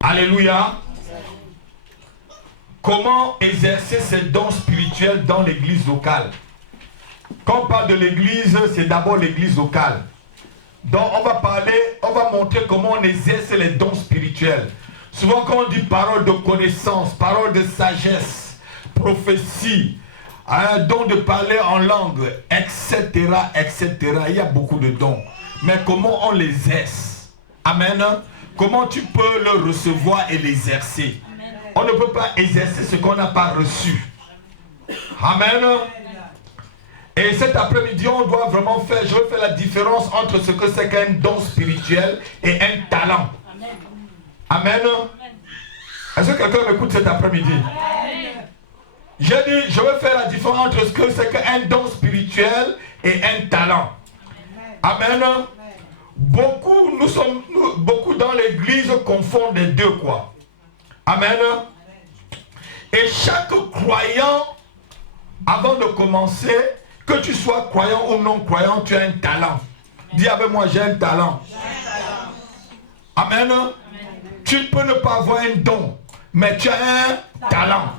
Alléluia. Comment exercer ces dons spirituels dans l'église locale? Quand on parle de l'église, c'est d'abord l'église locale. Donc on va montrer comment on exerce les dons spirituels. Souvent quand on dit parole de connaissance, parole de sagesse, prophétie, un don de parler en langue, etc., etc. Il y a beaucoup de dons. Mais comment on les exerce? Amen. Comment tu peux le recevoir et l'exercer? On ne peut pas exercer ce qu'on n'a pas reçu. Amen. Et cet après-midi, on doit vraiment je veux faire la différence entre ce que c'est qu'un don spirituel et un talent. Amen. Est-ce que quelqu'un m'écoute cet après-midi? J'ai dit, je veux faire la différence entre ce que c'est qu'un don spirituel et un talent. Amen. Beaucoup dans l'église confondent les deux, quoi. Amen. Et chaque croyant, avant de commencer, que tu sois croyant ou non croyant, tu as un talent. Dis avec moi, j'ai un talent. Amen. Tu peux ne pas avoir un don, mais tu as un talent.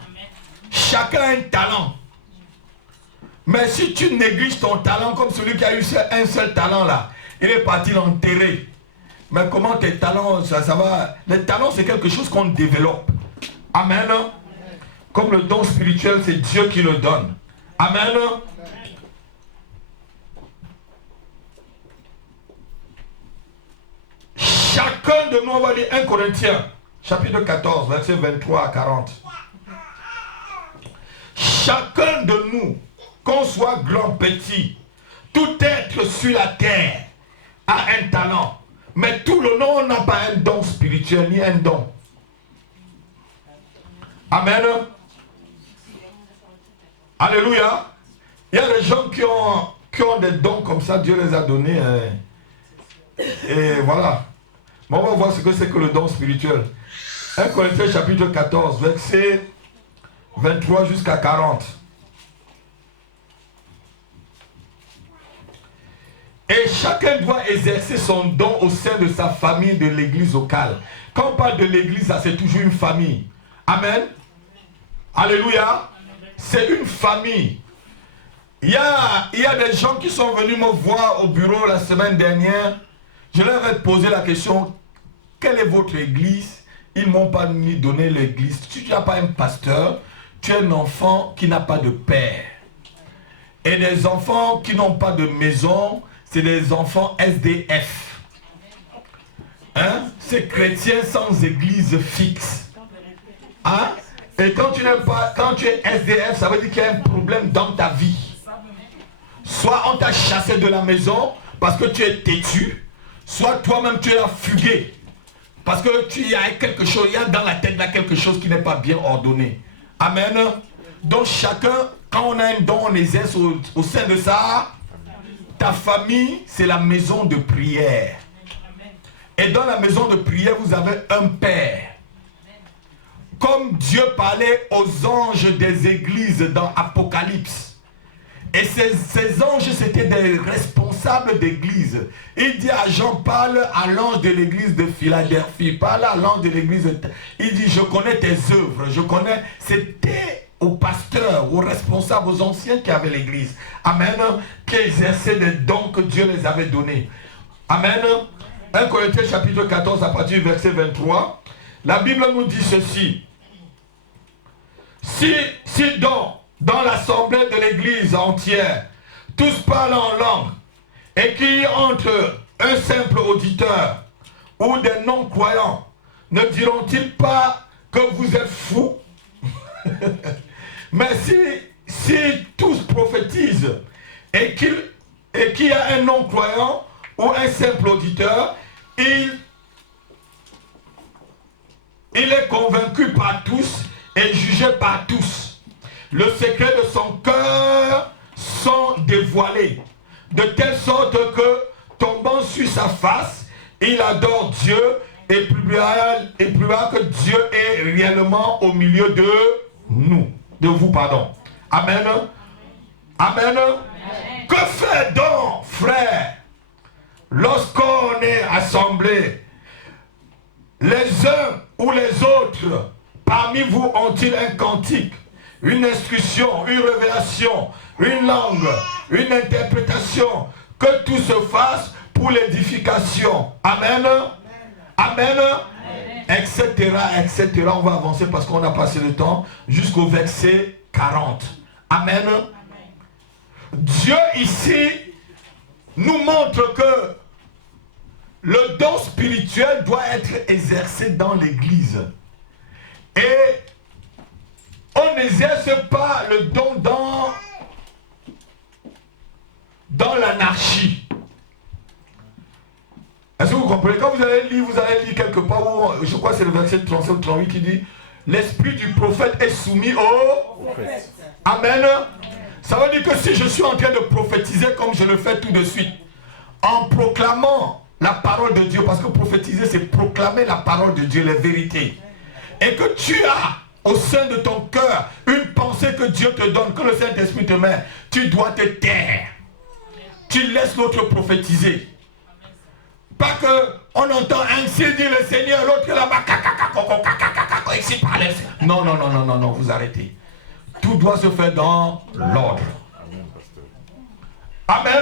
Chacun a un talent. Mais si tu négliges ton talent, comme celui qui a eu un seul talent là, il est parti l'enterrer. Mais comment tes talents, ça va? Les talents, c'est quelque chose qu'on développe. Amen. Comme le don spirituel, c'est Dieu qui le donne. Amen. Chacun de nous, on va lire 1 Corinthiens, chapitre 14, verset 23 à 40. Chacun de nous, qu'on soit grand, petit, tout être sur la terre a un talent. Mais tout le monde n'a pas un don spirituel ni un don. Amen. Alléluia. Il y a des gens qui ont des dons comme ça, Dieu les a donnés. Et voilà. Mais on va voir ce que c'est que le don spirituel. 1 Corinthiens chapitre 14, verset 23 jusqu'à 40. Et chacun doit exercer son don au sein de sa famille, de l'église locale. Quand on parle de l'église, c'est toujours une famille. Amen. Alléluia. C'est une famille. Il y a des gens qui sont venus me voir au bureau la semaine dernière. Je leur ai posé la question, quelle est votre église? Ils ne m'ont pas donné l'église. Si tu n'as pas un pasteur, tu es un enfant qui n'a pas de père. Et des enfants qui n'ont pas de maison, c'est des enfants SDF. Hein? C'est chrétien sans église fixe. Hein? Et quand tu es SDF, ça veut dire qu'il y a un problème dans ta vie. Soit on t'a chassé de la maison parce que tu es têtu, soit toi-même tu es fugué. Parce que il y a dans la tête là quelque chose qui n'est pas bien ordonné. Amen. Donc chacun, quand on a un don, on exerce au sein de ça. Ta famille, c'est la maison de prière. Et dans la maison de prière, vous avez un père. Comme Dieu parlait aux anges des églises dans Apocalypse. Et ces anges, c'était des responsables d'église. Il dit à Jean, parle à l'ange de l'église de Philadelphie. Parle à l'ange de l'église. Il dit, je connais tes œuvres. Je connais. C'était aux pasteurs, aux responsables, aux anciens qui avaient l'église. Amen. Qui exerçaient des dons que Dieu les avait donnés. Amen. 1 Corinthiens chapitre 14 à partir du verset 23. La Bible nous dit ceci. Si donc, dans l'assemblée de l'église entière, tous parlent en langue, et qu'il y ait entre un simple auditeur ou des non-croyants, ne diront-ils pas que vous êtes fous? Mais si tous prophétisent et qu'il y a un non-croyant ou un simple auditeur, il est convaincu par tous et jugé par tous. Le secret de son cœur sont dévoilés, de telle sorte que, tombant sur sa face, il adore Dieu et publiera que Dieu est réellement au milieu de nous. De vous, pardon. Amen. Amen. Amen. Que fait donc, frère, lorsqu'on est assemblés? Les uns ou les autres parmi vous ont-ils un cantique, une instruction, une révélation, une langue, une interprétation? Que tout se fasse pour l'édification. Amen. Amen. Etc. etc. On va avancer parce qu'on a passé le temps jusqu'au verset 40. Amen. Dieu ici nous montre que le don spirituel doit être exercé dans l'église. Et on n'exerce pas le don dans l'anarchie. Est-ce que vous comprenez? Quand vous allez lire quelque part où, je crois que c'est le verset 37 ou 38 qui dit l'esprit du prophète est soumis au prophète. Amen. Ça veut dire que si je suis en train de prophétiser comme je le fais tout de suite, en proclamant la parole de Dieu, parce que prophétiser c'est proclamer la parole de Dieu, les vérités, et que tu as au sein de ton cœur une pensée que Dieu te donne, que le Saint-Esprit te met, tu dois te taire. Tu laisses l'autre prophétiser. Pas que on entend ainsi dire le Seigneur, l'autre là-bas, ici parle. Non, non, non, non, non, non, vous arrêtez. Tout doit se faire dans l'ordre. Amen.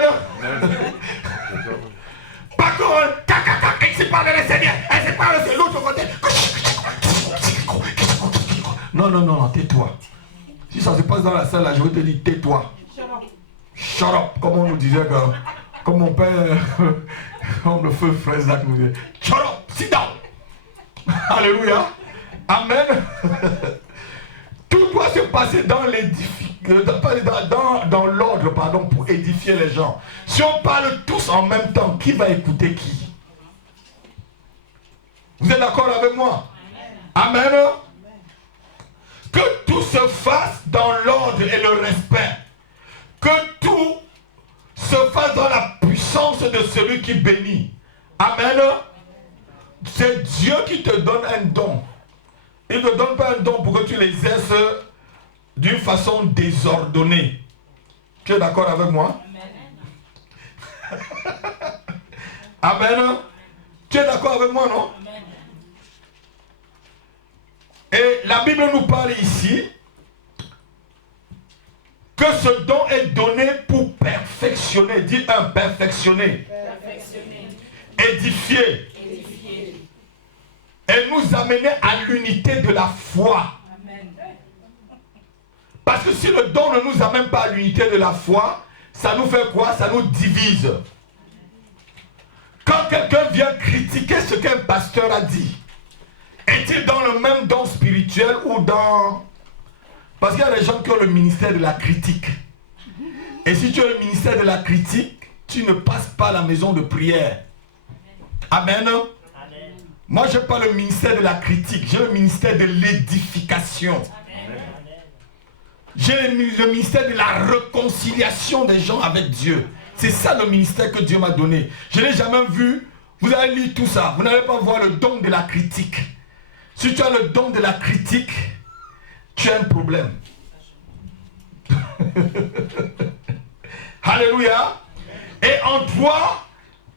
Pas que ici parle le Seigneur, ici parle de l'autre côté. Non, non, non, non, tais-toi. Si ça se passe dans la salle, là, je vais te dire, tais-toi. Shut up, comme on nous disait, comme mon père, comme le feu fraise là, nous disait, shut up, sit down. Alléluia. Amen. Tout doit se passer dans l'ordre, pardon, pour édifier les gens. Si on parle tous en même temps, qui va écouter qui? Vous êtes d'accord avec moi? Amen. Que tout se fasse dans l'ordre et le respect. Que tout se fasse dans la puissance de celui qui bénit. Amen. C'est Dieu qui te donne un don. Il ne te donne pas un don pour que tu l'exerces d'une façon désordonnée. Tu es d'accord avec moi? Amen. Amen. Tu es d'accord avec moi, non? Amen. Et la Bible nous parle ici que ce don est donné pour perfectionner. Dis un, perfectionner. Perfectionner. Édifier. Édifier. Et nous amener à l'unité de la foi. Amen. Parce que si le don ne nous amène pas à l'unité de la foi, ça nous fait quoi? Ça nous divise. Quand quelqu'un vient critiquer ce qu'un pasteur a dit, est-il dans le même don spirituel ou dans... Parce qu'il y a des gens qui ont le ministère de la critique. Et si tu as le ministère de la critique, tu ne passes pas à la maison de prière. Amen. Amen. Moi, je n'ai pas le ministère de la critique, j'ai le ministère de l'édification. J'ai le ministère de la réconciliation des gens avec Dieu. C'est ça le ministère que Dieu m'a donné. Je n'ai jamais vu, vous allez lire tout ça, vous n'allez pas voir le don de la critique. Si tu as le don de la critique, tu as un problème. Alléluia. Et en toi,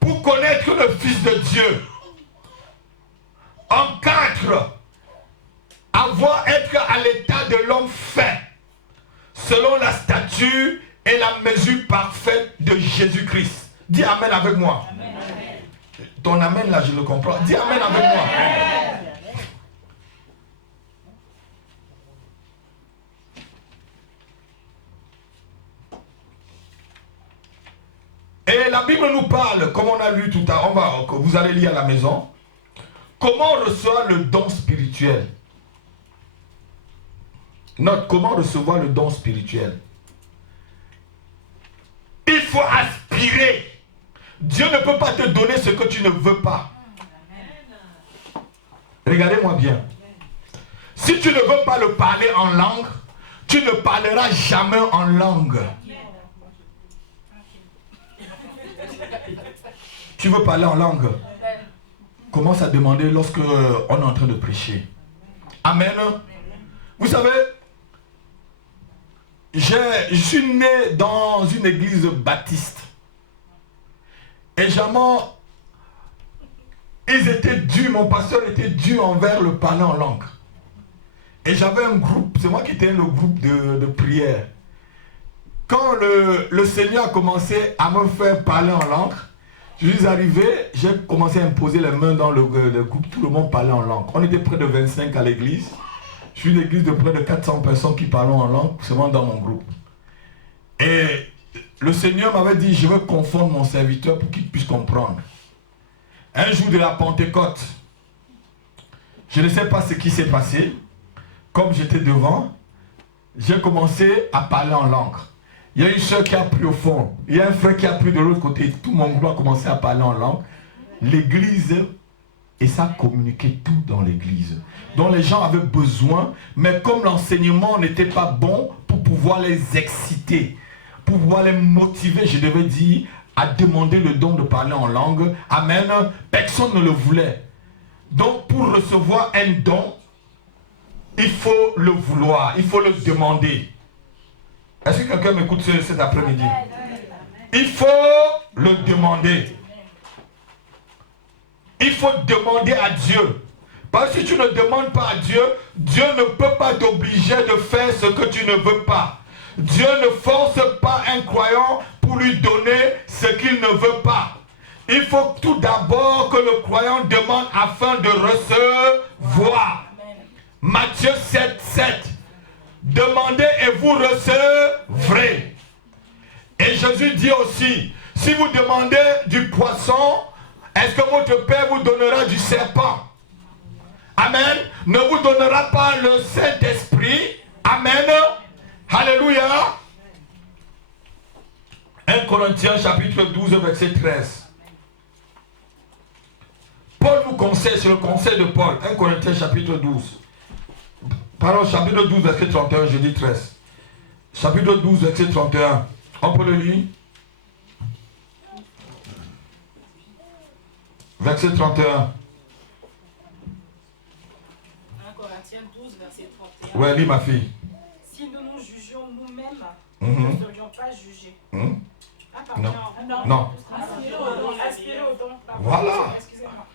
pour connaître le Fils de Dieu, en 4, être à l'état de l'homme fait, selon la stature et la mesure parfaite de Jésus-Christ. Dis Amen avec moi. Amen. Ton Amen là, je le comprends. Dis Amen avec moi. Amen. Et la Bible nous parle, comme on a lu tout à l'heure, vous allez lire à la maison, comment on reçoit le don spirituel. Note, comment recevoir le don spirituel. Il faut aspirer. Dieu ne peut pas te donner ce que tu ne veux pas. Regardez-moi bien. Si tu ne veux pas le parler en langue, tu ne parleras jamais en langue. Tu veux parler en langue? Commence à demander lorsque on est en train de prêcher. Amen. Vous savez, je suis né dans une église baptiste. Et jamais, ils étaient durs, mon pasteur était dur envers le parler en langue. Et j'avais un groupe, c'est moi qui étais le groupe de prière. Quand le Seigneur a commencé à me faire parler en langue, je suis arrivé, j'ai commencé à imposer les mains dans le groupe, tout le monde parlait en langue. On était près de 25 à l'église. Je suis une église de près de 400 personnes qui parlent en langue, seulement dans mon groupe. Et le Seigneur m'avait dit, je veux confondre mon serviteur pour qu'il puisse comprendre. Un jour de la Pentecôte, je ne sais pas ce qui s'est passé. Comme j'étais devant, j'ai commencé à parler en langue. Il y a une soeur qui a pris au fond. Il y a un frère qui a pris de l'autre côté. Tout mon groupe a commencé à parler en langue. L'église, et ça a communiqué tout dans l'église. Donc les gens avaient besoin, mais comme l'enseignement n'était pas bon, pour pouvoir les exciter, pour pouvoir les motiver, je devais dire, à demander le don de parler en langue. Amen. Personne ne le voulait. Donc pour recevoir un don, il faut le vouloir, il faut le demander. Est-ce que quelqu'un m'écoute cet après-midi? Il faut le demander. Il faut demander à Dieu. Parce que si tu ne demandes pas à Dieu, Dieu ne peut pas t'obliger de faire ce que tu ne veux pas. Dieu ne force pas un croyant pour lui donner ce qu'il ne veut pas. Il faut tout d'abord que le croyant demande afin de recevoir. Matthieu 7, 7. Demandez et vous recevrez. Et Jésus dit aussi, si vous demandez du poisson, est-ce que votre Père vous donnera du serpent? Amen. Ne vous donnera pas le Saint-Esprit. Amen. Alléluia. 1 Corinthiens chapitre 12 verset 13. Paul vous conseille, c'est le conseil de Paul. 1 Corinthiens chapitre 12. Pardon, chapitre 12 verset 31, je dis 13. Chapitre 12 verset 31. On peut le lire? Verset 31. 1 Corinthiens 12 verset 31. Ouais, lis ma fille. Si nous nous jugions nous-mêmes, nous ne serions pas jugés. Ah, pardon. Non. Aspirer au don. Voilà. Excusez-moi.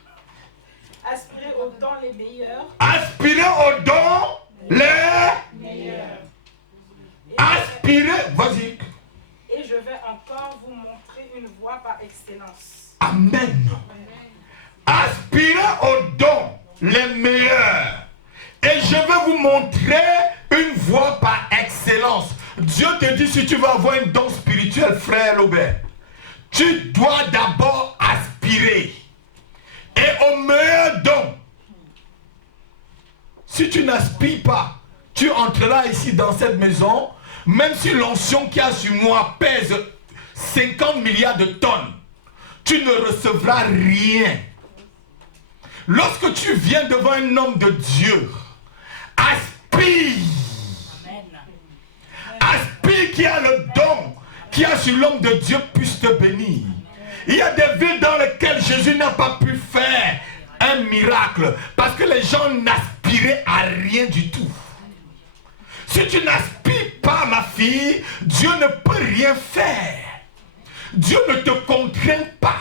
Aspirer aux dons les meilleurs. Aspirer aux dons les meilleurs. Aspirer, vas-y. Et je vais encore vous montrer une voie par excellence. Amen. Aspirez aux dons les meilleurs. Et je vais vous montrer une voie par excellence. Dieu te dit, si tu veux avoir un don spirituel, frère Lobert, tu dois d'abord aspirer. Et au meilleur don. Si tu n'aspires pas, tu entreras ici dans cette maison, même si l'onction qui a sur moi pèse 50 milliards de tonnes, tu ne recevras rien. Lorsque tu viens devant un homme de Dieu, aspire. Aspire qu'il y a le don qui a sur l'homme de Dieu puisse te bénir. Il y a des villes dans lesquelles Jésus n'a pas pu faire un miracle parce que les gens n'aspiraient à rien du tout. Si tu n'aspires pas, ma fille, Dieu ne peut rien faire. Dieu ne te contraint pas.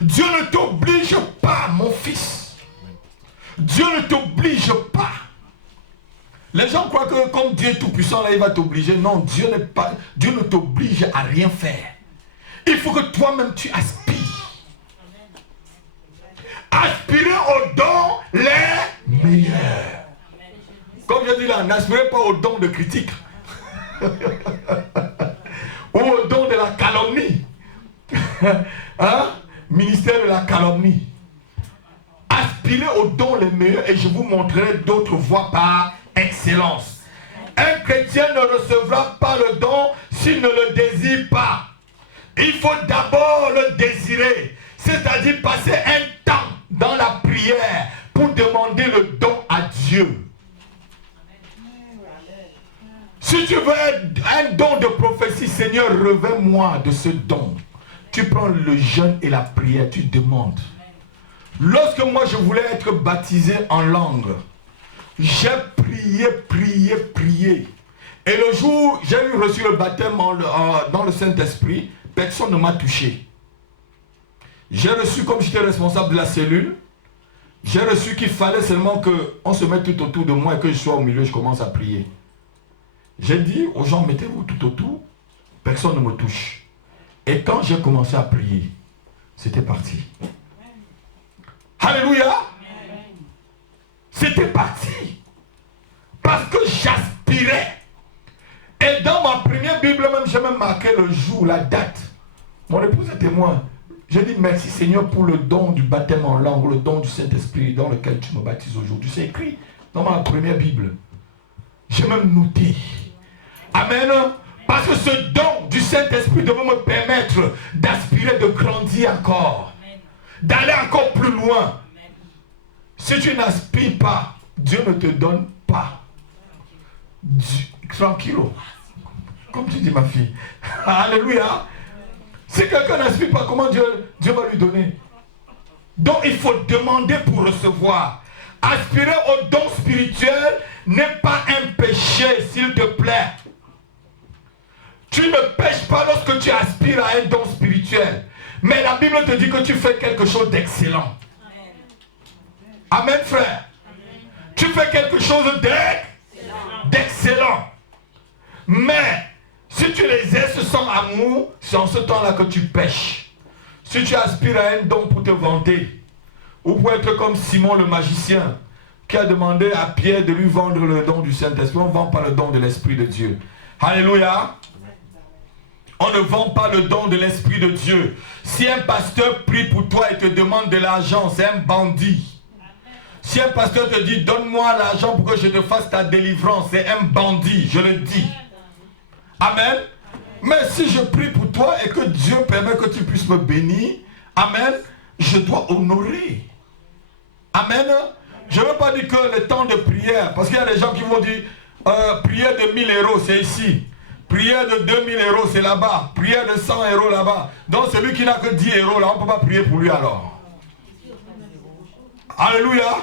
Dieu ne t'oblige pas, mon fils. Dieu ne t'oblige pas. Les gens croient que comme Dieu est tout puissant, là, il va t'obliger. Non, Dieu ne t'oblige à rien faire. Il faut que toi-même tu aspires. Aspirez aux dons les meilleurs. Comme je dis là, n'aspirez pas aux dons de critique. Ou aux dons de la calomnie. Hein? Ministère de la calomnie. Aspirez aux dons les meilleurs et je vous montrerai d'autres voies par excellence. Un chrétien ne recevra pas le don s'il ne le désire pas. Il faut d'abord le désirer, c'est-à-dire passer un temps dans la prière pour demander le don à Dieu. Si tu veux un don de prophétie, Seigneur, revêt-moi de ce don. Tu prends le jeûne et la prière, tu demandes. Lorsque moi je voulais être baptisé en langue, j'ai prié. Et le jour où j'ai reçu le baptême dans le Saint-Esprit, personne ne m'a touché. J'ai reçu, comme j'étais responsable de la cellule, j'ai reçu qu'il fallait seulement qu'on se mette tout autour de moi et que je sois au milieu, je commence à prier. J'ai dit aux gens, mettez-vous tout autour, personne ne me touche. Et quand j'ai commencé à prier, c'était parti. Alléluia. C'était parti. Parce que j'aspirais. Et dans ma première Bible, même, j'ai même marqué le jour, la date. Mon épouse est témoin. J'ai dit merci Seigneur pour le don du baptême en langue, le don du Saint-Esprit dans lequel tu me baptises aujourd'hui. C'est écrit dans ma première Bible. J'ai même noté. Amen. Parce que ce don du Saint-Esprit devait me permettre d'aspirer, de grandir encore. D'aller encore plus loin. Si tu n'aspires pas, Dieu ne te donne pas. Tranquillo. Comme tu dis ma fille. Alléluia. Si quelqu'un n'aspire pas, comment Dieu va lui donner? Donc il faut demander pour recevoir. Aspirer au don spirituel n'est pas un péché, s'il te plaît. Tu ne pêches pas lorsque tu aspires à un don spirituel. Mais la Bible te dit que tu fais quelque chose d'excellent. Amen, frère. Amen. Tu fais quelque chose d'excellent. Mais si tu les exerces sans amour, c'est en ce temps-là que tu pêches. Si tu aspires à un don pour te vanter, ou pour être comme Simon le magicien, qui a demandé à Pierre de lui vendre le don du Saint-Esprit, on ne vend pas le don de l'Esprit de Dieu. Alléluia. On ne vend pas le don de l'Esprit de Dieu. Si un pasteur prie pour toi et te demande de l'argent, c'est un bandit. Si un pasteur te dit, donne-moi l'argent pour que je te fasse ta délivrance, c'est un bandit, je le dis. Amen. Mais si je prie pour toi et que Dieu permet que tu puisses me bénir, amen, je dois honorer. Amen. Je ne veux pas dire que le temps de prière, parce qu'il y a des gens qui vont dire, prière de 1000 euros, c'est ici. Prière de 2000 euros, c'est là-bas. Prière de 100 euros là-bas. Donc celui qui n'a que 10 euros, là, on ne peut pas prier pour lui alors. Alléluia.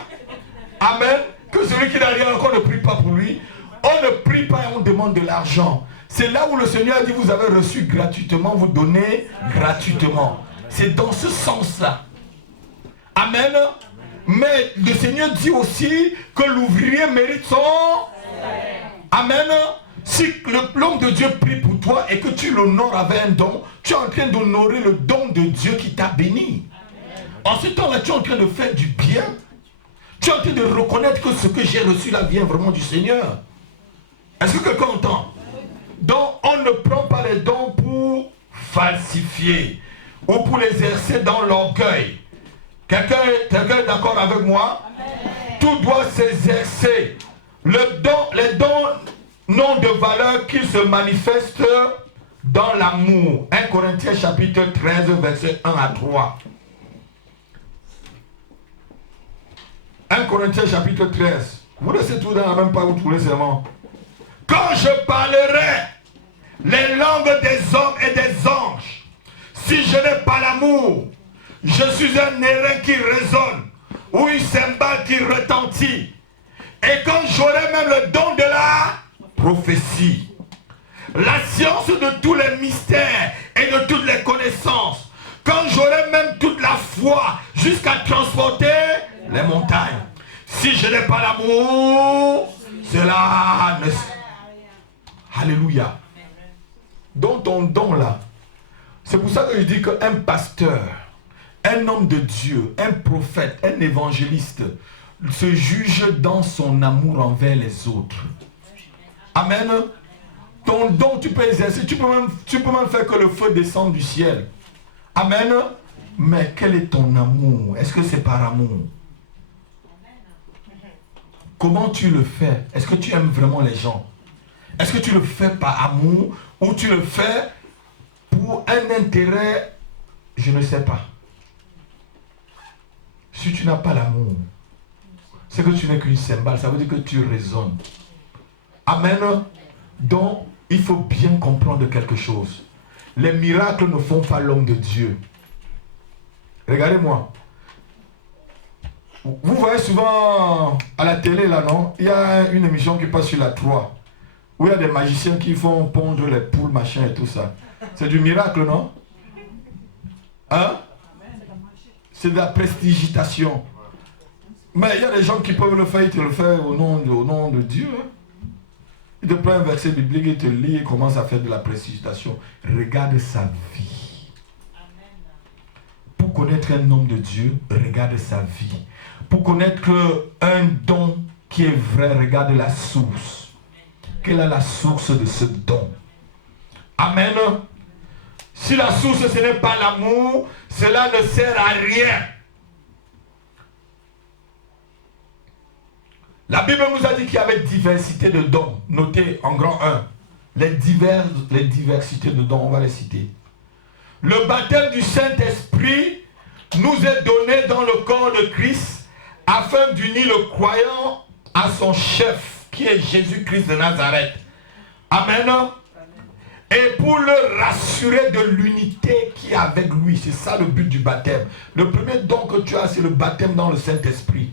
Amen. Que celui qui n'a rien encore ne prie pas pour lui. On ne prie pas et on demande de l'argent. C'est là où le Seigneur a dit, vous avez reçu gratuitement, vous donnez gratuitement. C'est dans ce sens-là. Amen. Mais le Seigneur dit aussi que l'ouvrier mérite son... Amen. Si l'homme de Dieu prie pour toi et que tu l'honores avec un don, tu es en train d'honorer le don de Dieu qui t'a béni. En ce temps-là, tu es en train de faire du bien. Tu es en train de reconnaître que ce que j'ai reçu là vient vraiment du Seigneur. Est-ce que quelqu'un entend? Donc, on ne prend pas les dons pour falsifier ou pour les exercer dans l'orgueil. Quelqu'un est d'accord avec moi? Tout doit s'exercer. Les dons n'ont de valeur qu'ils se manifestent dans l'amour. 1 Corinthiens chapitre 13, verset 1 à 3. 1 Corinthiens chapitre 13. Vous laissez tout dans la même page, vous trouvez seulement. Quand je parlerai les langues des hommes et des anges, si je n'ai pas l'amour, je suis un airain qui résonne, ou une cymbale qui retentit. Et quand j'aurai même le don de la prophétie, la science de tous les mystères et de toutes les connaissances, quand j'aurai même toute la foi jusqu'à transporter les montagnes, si je n'ai pas l'amour, cela ne... Alléluia. Donc ton don là, c'est pour ça que je dis qu'un pasteur, un homme de Dieu, un prophète, un évangéliste se juge dans son amour envers les autres. Amen. Ton don, tu peux exercer, tu peux même faire que le feu descende du ciel. Amen. Mais quel est ton amour? Est-ce que c'est par amour? Comment tu le fais? Est-ce que tu aimes vraiment les gens? Est-ce que tu le fais par amour ou tu le fais pour un intérêt? Je ne sais pas. Si tu n'as pas l'amour, c'est que tu n'es qu'une cymbale. Ça veut dire que tu résonnes. Amen. Donc, il faut bien comprendre quelque chose. Les miracles ne font pas l'homme de Dieu. Regardez-moi. Vous voyez souvent à la télé, là, non? Il y a une émission qui passe sur la 3, où il y a des magiciens qui font pondre les poules, machin et tout ça. C'est du miracle, non? Hein? C'est de la prestigitation. Mais il y a des gens qui peuvent le faire, ils te le font au nom de Dieu. Hein? Il te prend un verset biblique, il te lit et commence à faire de la prestigitation. Regarde sa vie. Pour connaître un homme de Dieu, regarde sa vie. Pour connaître un don qui est vrai, regarde la source. Quelle est la source de ce don? Amen. Si la source ce n'est pas l'amour, cela ne sert à rien. La Bible nous a dit qu'il y avait diversité de dons. Notez en grand 1. Les diversités de dons, on va les citer. Le baptême du Saint-Esprit nous est donné dans le corps de Christ afin d'unir le croyant à son chef, qui est Jésus-Christ de Nazareth. Amen. Et pour le rassurer de l'unité qui est avec lui. C'est ça le but du baptême. Le premier don que tu as, c'est le baptême dans le Saint-Esprit.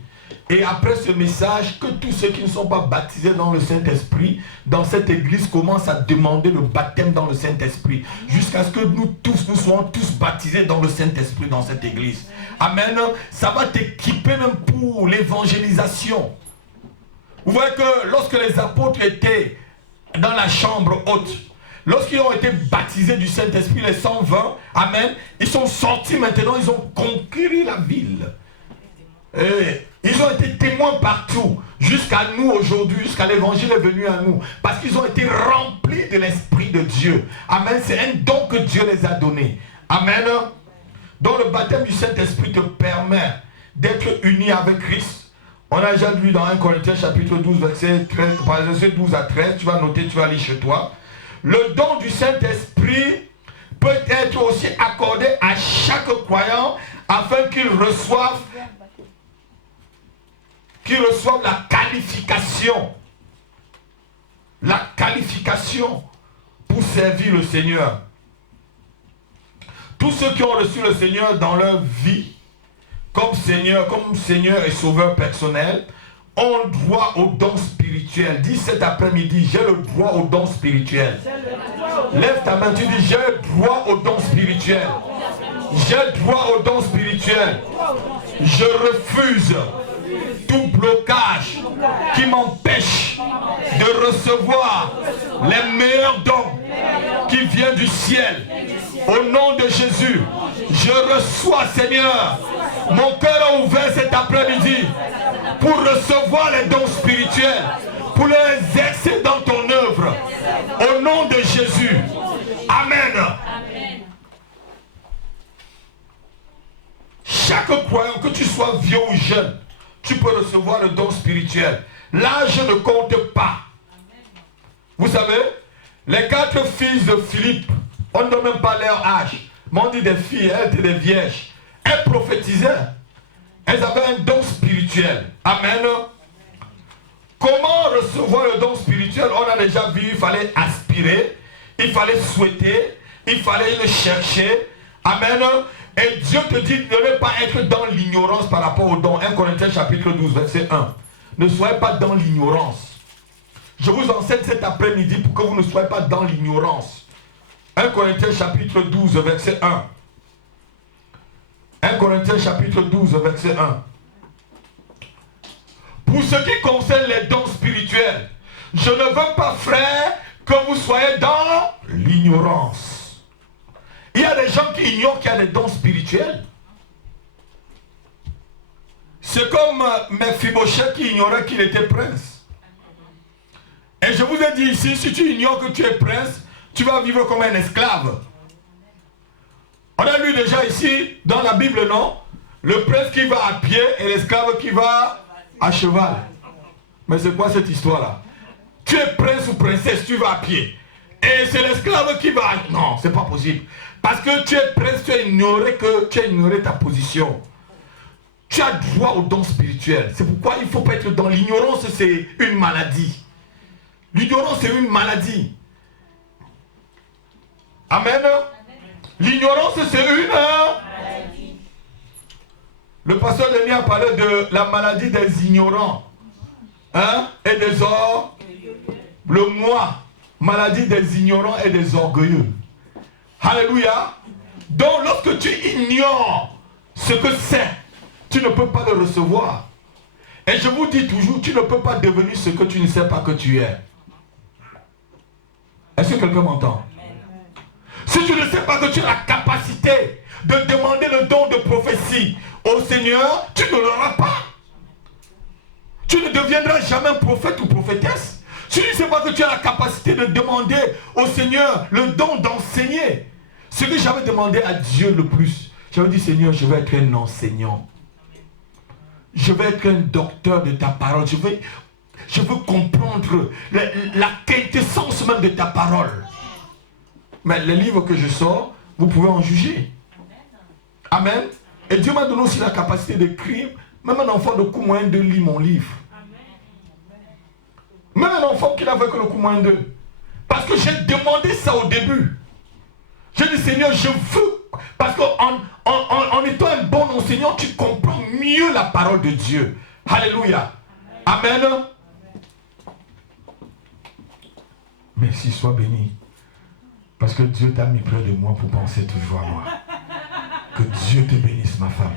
Et après ce message, que tous ceux qui ne sont pas baptisés dans le Saint-Esprit, dans cette église, commencent à demander le baptême dans le Saint-Esprit. Jusqu'à ce que nous soyons tous baptisés dans le Saint-Esprit dans cette église. Amen. Ça va t'équiper même pour l'évangélisation. Vous voyez que lorsque les apôtres étaient dans la chambre haute, lorsqu'ils ont été baptisés du Saint-Esprit, les 120, amen, ils sont sortis maintenant, ils ont conquis la ville. Et ils ont été témoins partout, jusqu'à nous aujourd'hui, jusqu'à l'évangile est venu à nous, parce qu'ils ont été remplis de l'Esprit de Dieu. Amen, c'est un don que Dieu les a donné. Amen. Donc le baptême du Saint-Esprit te permet d'être uni avec Christ. On a déjà lu dans 1 Corinthiens chapitre 12, verset 12 à 13, tu vas noter, tu vas lire chez toi. Le don du Saint-Esprit peut être aussi accordé à chaque croyant afin qu'il reçoive la qualification. La qualification pour servir le Seigneur. Tous ceux qui ont reçu le Seigneur dans leur vie, comme Seigneur et Sauveur personnel, ont droit au don spirituel. Dis cet après-midi, j'ai le droit au don spirituel. Lève ta main, tu dis, j'ai le droit au don spirituel. J'ai le droit au don spirituel. Je refuse tout blocage qui m'empêche de recevoir les meilleurs dons qui viennent du ciel. Au nom de Jésus, je reçois, Seigneur, mon cœur est ouvert cet après-midi pour recevoir les dons spirituels, pour les exercer dans ton œuvre. Au nom de Jésus. Amen. Chaque croyant, que tu sois vieux ou jeune, tu peux recevoir le don spirituel. L'âge ne compte pas. Vous savez, les 4 fils de Philippe, on ne donne même pas leur âge. Mais on dit des filles, elles étaient des vierges. Elles prophétisaient. Elles avaient un don spirituel. Amen. Comment recevoir le don spirituel? On a déjà vu, il fallait aspirer, il fallait souhaiter, il fallait le chercher. Amen. Et Dieu te dit de ne pas être dans l'ignorance par rapport au don. 1 Corinthiens chapitre 12, verset 1. Ne soyez pas dans l'ignorance. Je vous enseigne cet après-midi pour que vous ne soyez pas dans l'ignorance. 1 Corinthiens chapitre 12, verset 1. 1 Corinthiens chapitre 12, verset 1. Pour ce qui concerne les dons spirituels, je ne veux pas, frère, que vous soyez dans l'ignorance. Il y a des gens qui ignorent qu'il y a des dons spirituels. C'est comme Mephibosheth qui ignorait qu'il était prince. Et je vous ai dit ici, si tu ignores que tu es prince, tu vas vivre comme un esclave. On a lu déjà ici, dans la Bible, non? Le prince qui va à pied et l'esclave qui va à cheval. Mais c'est quoi cette histoire-là? Tu es prince ou princesse, tu vas à pied. Et c'est l'esclave qui va... Non, c'est pas possible. Parce que tu es prince, tu as ignoré ta position. Tu as droit au don spirituel. C'est pourquoi il ne faut pas être dans l'ignorance, c'est une maladie. L'ignorance, c'est une maladie. Amen. L'ignorance, c'est une maladie. Le pasteur Denis a parlé de la maladie des ignorants. Et des orgueilleux. Le moi, maladie des ignorants et des orgueilleux. Alléluia. Donc lorsque tu ignores ce que c'est, tu ne peux pas le recevoir. Et je vous dis toujours, tu ne peux pas devenir ce que tu ne sais pas que tu es. Est-ce que quelqu'un m'entend? Si tu ne sais pas que tu as la capacité de demander le don de prophétie au Seigneur, tu ne l'auras pas. Tu ne deviendras jamais prophète ou prophétesse. Si tu ne sais pas que tu as la capacité de demander au Seigneur le don d'enseigner, ce que j'avais demandé à Dieu le plus, j'avais dit, Seigneur, je vais être un enseignant. Je vais être un docteur de ta parole. Je veux comprendre la quintessence même de ta parole. Mais les livres que je sors, vous pouvez en juger. Amen. Et Dieu m'a donné aussi la capacité d'écrire. Même un enfant de coup moyen 2 lit mon livre. Même un enfant qui n'avait que le coup moyen 2. Parce que j'ai demandé ça au début. J'ai dit, Seigneur, je veux. Parce qu'en étant un bon enseignant, tu comprends mieux la parole de Dieu. Alléluia. Amen. Merci, sois béni. Parce que Dieu t'a mis près de moi pour penser toujours à moi. Que Dieu te bénisse, ma femme.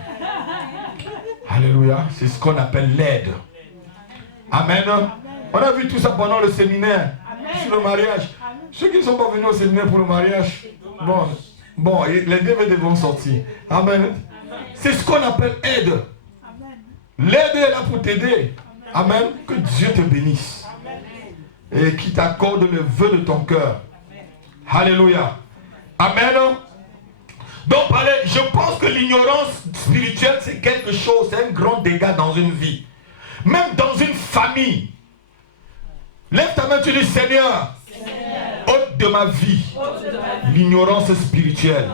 Alléluia. C'est ce qu'on appelle l'aide. Amen. On a vu tout ça pendant le séminaire. Sur le mariage. Ceux qui ne sont pas venus au séminaire pour le mariage, bon, les DVD vont sortir. Amen. C'est ce qu'on appelle aide. L'aide est là pour t'aider. Amen. Que Dieu te bénisse. Et qui t'accorde le vœu de ton cœur. Alléluia. Amen. Donc, je pense que l'ignorance spirituelle, c'est quelque chose, c'est un grand dégât dans une vie. Même dans une famille. Lève ta main, tu dis, Seigneur, ôte de ma vie l'ignorance spirituelle.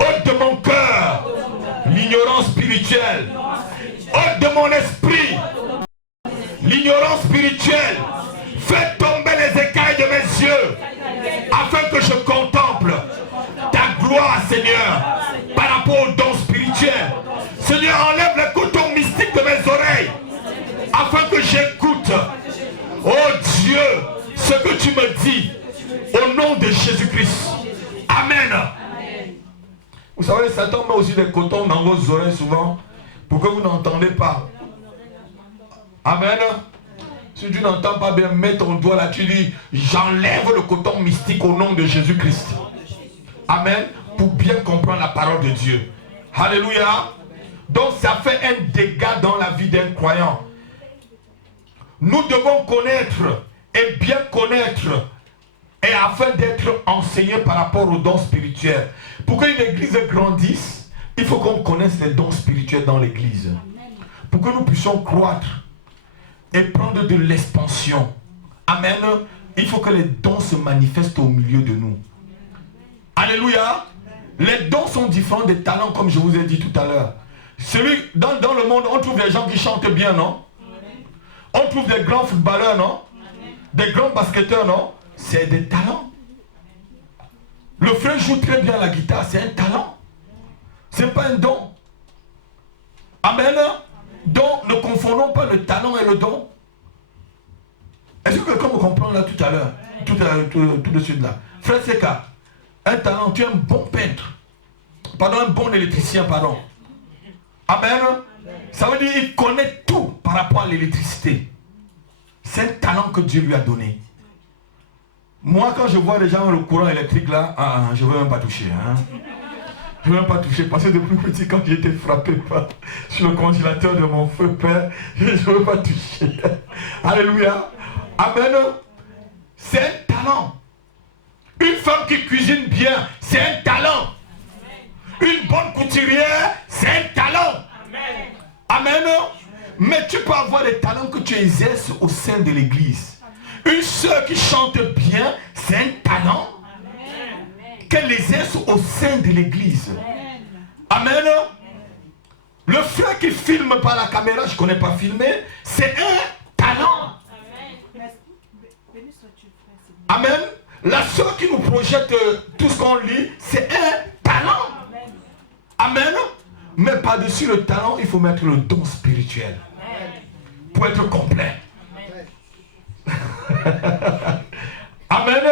Ôte de mon cœur l'ignorance spirituelle. Ôte de mon esprit l'ignorance spirituelle. Fais tomber les écailles de mes yeux afin que je contemple ta gloire, Seigneur, par rapport aux dons spirituels. Seigneur, enlève le coton mystique de mes oreilles afin que j'écoute, oh Dieu, ce que tu me dis au nom de Jésus-Christ. Amen. Vous savez, Satan met aussi des cotons dans vos oreilles souvent pour que vous n'entendez pas. Amen. Si tu n'entends pas bien, mets ton doigt là, tu dis, j'enlève le coton mystique au nom de Jésus-Christ. Amen. Pour bien comprendre la parole de Dieu. Alléluia. Donc ça fait un dégât dans la vie d'un croyant. Nous devons connaître et bien connaître, et afin d'être enseignés par rapport aux dons spirituels. Pour qu'une église grandisse, il faut qu'on connaisse les dons spirituels dans l'église. Pour que nous puissions croître et prendre de l'expansion. Amen. Il faut que les dons se manifestent au milieu de nous. Alléluia. Les dons sont différents des talents, comme je vous ai dit tout à l'heure. Dans le monde, on trouve des gens qui chantent bien, non? On trouve des grands footballeurs, non? Des grands basketteurs, non? C'est des talents. Le frère joue très bien la guitare, c'est un talent. Ce n'est pas un don. Amen. Donc, ne confondons pas le talent et le don. Est-ce que quelqu'un me comprend là tout à l'heure? Tout de suite là. Frère Seka, un talent, tu es un bon peintre. Pardon, un bon électricien, pardon. Amen. Ça veut dire qu'il connaît tout par rapport à l'électricité. C'est un talent que Dieu lui a donné. Moi, quand je vois les gens le courant électrique là, je ne veux même pas toucher. Je ne veux même pas toucher. Parce que depuis petit, quand j'ai été frappé sur le congélateur de mon feu père, je ne veux pas toucher. Alléluia. Amen. C'est un talent. Une femme qui cuisine bien, c'est un talent. Une bonne couturière, c'est un talent. Amen. Mais tu peux avoir des talents que tu exerces au sein de l'église. Une sœur qui chante bien, c'est un talent qu'elle exerce au sein de l'église. Amen. Le frère qui filme par la caméra, je ne connais pas filmer, c'est un talent. Amen. La sœur qui nous projette tout ce qu'on lit, c'est un talent. Amen. Mais par-dessus le talent, il faut mettre le don spirituel. Pour être complet. Amen.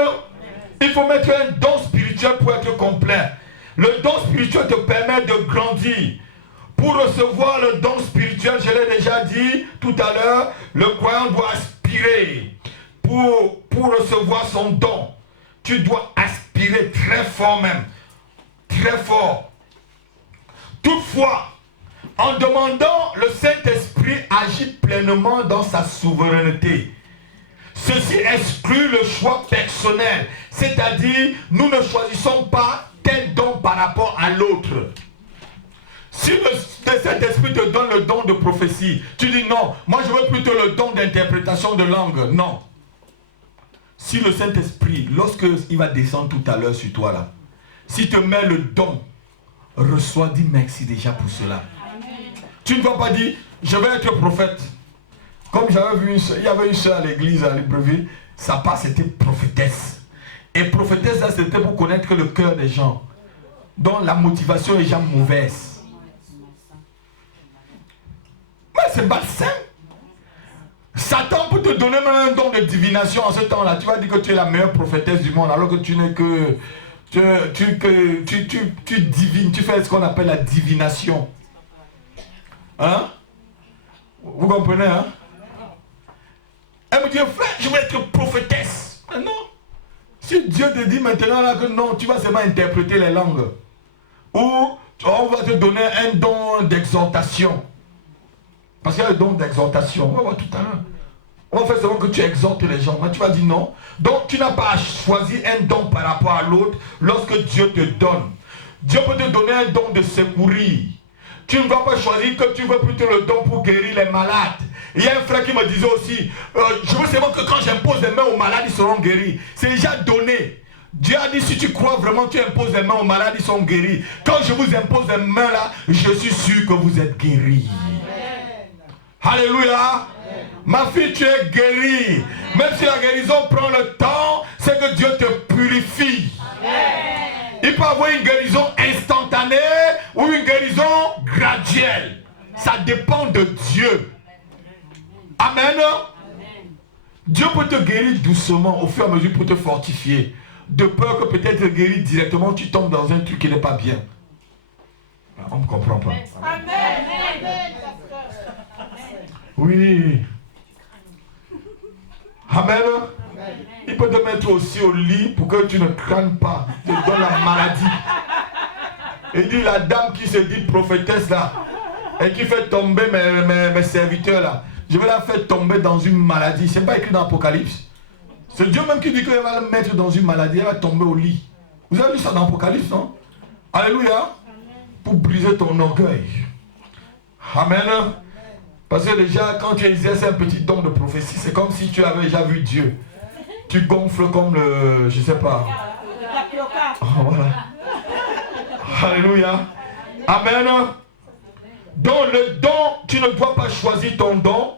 Il faut mettre un don spirituel pour être complet. Le don spirituel te permet de grandir. Pour recevoir le don spirituel, je l'ai déjà dit tout à l'heure, le croyant doit aspirer. Pour recevoir son don, tu dois aspirer très fort même. Très fort. Toutefois, en demandant, le Saint-Esprit agit pleinement dans sa souveraineté. Ceci exclut le choix personnel. C'est-à-dire, nous ne choisissons pas tel don par rapport à l'autre. Si le Saint-Esprit te donne le don de prophétie, tu dis non, moi je veux plutôt le don d'interprétation de langue. Non. Si le Saint-Esprit, lorsqu'il va descendre tout à l'heure sur toi là, s'il te met le don, reçois, dis merci déjà pour cela. Amen. Tu ne vas pas dire, je vais être prophète. Comme j'avais vu, il y avait une soeur à l'église à Libreville, sa part c'était prophétesse. Et prophétesse, là, c'était pour connaître le cœur des gens, dont la motivation est déjà mauvaise. Mais c'est malsain. Satan peut te donner même un don de divination en ce temps-là. Tu vas dire que tu es la meilleure prophétesse du monde, alors que tu n'es que... Tu divines, tu fais ce qu'on appelle la divination. Hein? Vous comprenez, hein? Elle me dit, frère, je vais être prophétesse. Mais non. Si Dieu te dit maintenant là que non, tu vas seulement interpréter les langues. Ou on va te donner un don d'exhortation. Parce qu'il y a le don d'exhortation. On va voir tout à l'heure. On va faire seulement que tu exhortes les gens. Mais tu vas dire non. Donc tu n'as pas à choisir un don par rapport à l'autre lorsque Dieu te donne. Dieu peut te donner un don de secourir. Tu ne vas pas choisir que tu veux plutôt le don pour guérir les malades. Il y a un frère qui me disait aussi, je veux seulement que quand j'impose les mains aux malades, ils seront guéris. C'est déjà donné. Dieu a dit, si tu crois vraiment, tu imposes les mains aux malades, ils sont guéris. Quand je vous impose les mains là, je suis sûr que vous êtes guéris. Amen. Alléluia. Amen. Ma fille, tu es guérie. Même si la guérison prend le temps, c'est que Dieu te purifie. Amen. Il peut y avoir une guérison instantanée ou une guérison graduelle. Ça dépend de Dieu. Amen. Amen. Dieu peut te guérir doucement au fur et à mesure pour te fortifier. De peur que peut-être guérir directement, tu tombes dans un truc qui n'est pas bien. On ne comprend pas. Amen. Oui. Amen. Il peut te mettre aussi au lit pour que tu ne craignes pas. Tu te donnes la maladie. Il dit la dame qui se dit prophétesse là et qui fait tomber mes serviteurs là. Je vais la faire tomber dans une maladie. Ce n'est pas écrit dans l'Apocalypse. C'est Dieu même qui dit qu'il va la mettre dans une maladie. Elle va tomber au lit. Vous avez lu ça dans l'Apocalypse, non? Alléluia. Pour briser ton orgueil. Amen. Parce que déjà, quand tu exerces un petit don de prophétie, c'est comme si tu avais déjà vu Dieu. Tu gonfles comme le... je ne sais pas. Oh, voilà. Alléluia. Amen. Donc le don, tu ne dois pas choisir ton don,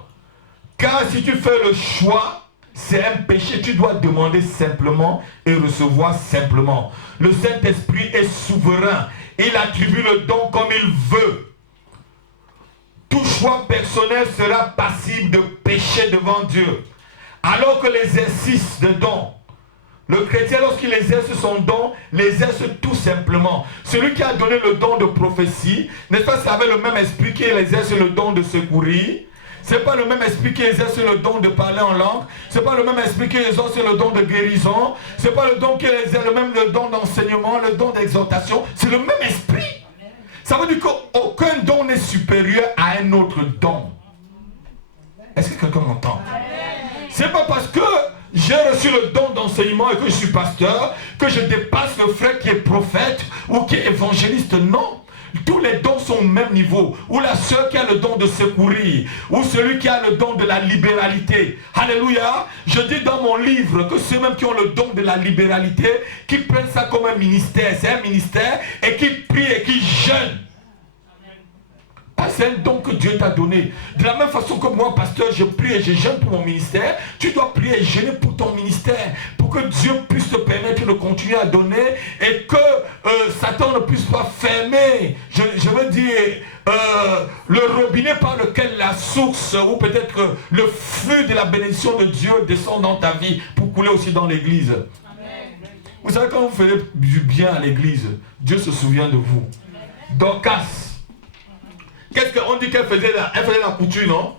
car si tu fais le choix, c'est un péché. Tu dois demander simplement et recevoir simplement. Le Saint-Esprit est souverain. Il attribue le don comme il veut. Tout choix personnel sera passible de péché devant Dieu. Alors que l'exercice de don, le chrétien, lorsqu'il exerce son don, l'exerce tout simplement. Celui qui a donné le don de prophétie, n'est-ce pas, c'est avec le même esprit qu'il exerce le don de secourir. C'est pas le même esprit qui exerce le don de parler en langue. C'est pas le même esprit qui exerce le don de guérison. C'est pas le don qui exerce le même le don d'enseignement, le don d'exhortation. C'est le même esprit. Ça veut dire qu'aucun don n'est supérieur à un autre don. Est-ce que quelqu'un m'entend? C'est pas parce que j'ai reçu le don d'enseignement et que je suis pasteur que je dépasse le frère qui est prophète ou qui est évangéliste. Non. Tous les dons sont au même niveau. Ou la sœur qui a le don de secourir. Ou celui qui a le don de la libéralité. Alléluia. Je dis dans mon livre que ceux-mêmes qui ont le don de la libéralité, qui prennent ça comme un ministère. C'est un ministère et qui prient et qui jeûnent. C'est un don que Dieu t'a donné. De la même façon que moi, pasteur, je prie et je jeûne pour mon ministère, tu dois prier et jeûner pour ton ministère. Pour que Dieu puisse te permettre de continuer à donner et que Satan ne puisse pas fermer, je veux dire, le robinet par lequel la source ou peut-être le flux de la bénédiction de Dieu descend dans ta vie pour couler aussi dans l'église. Vous savez, quand vous faites du bien à l'église, Dieu se souvient de vous. Dorcas, qu'est-ce qu'on dit qu'elle faisait là? Elle faisait la couture, non?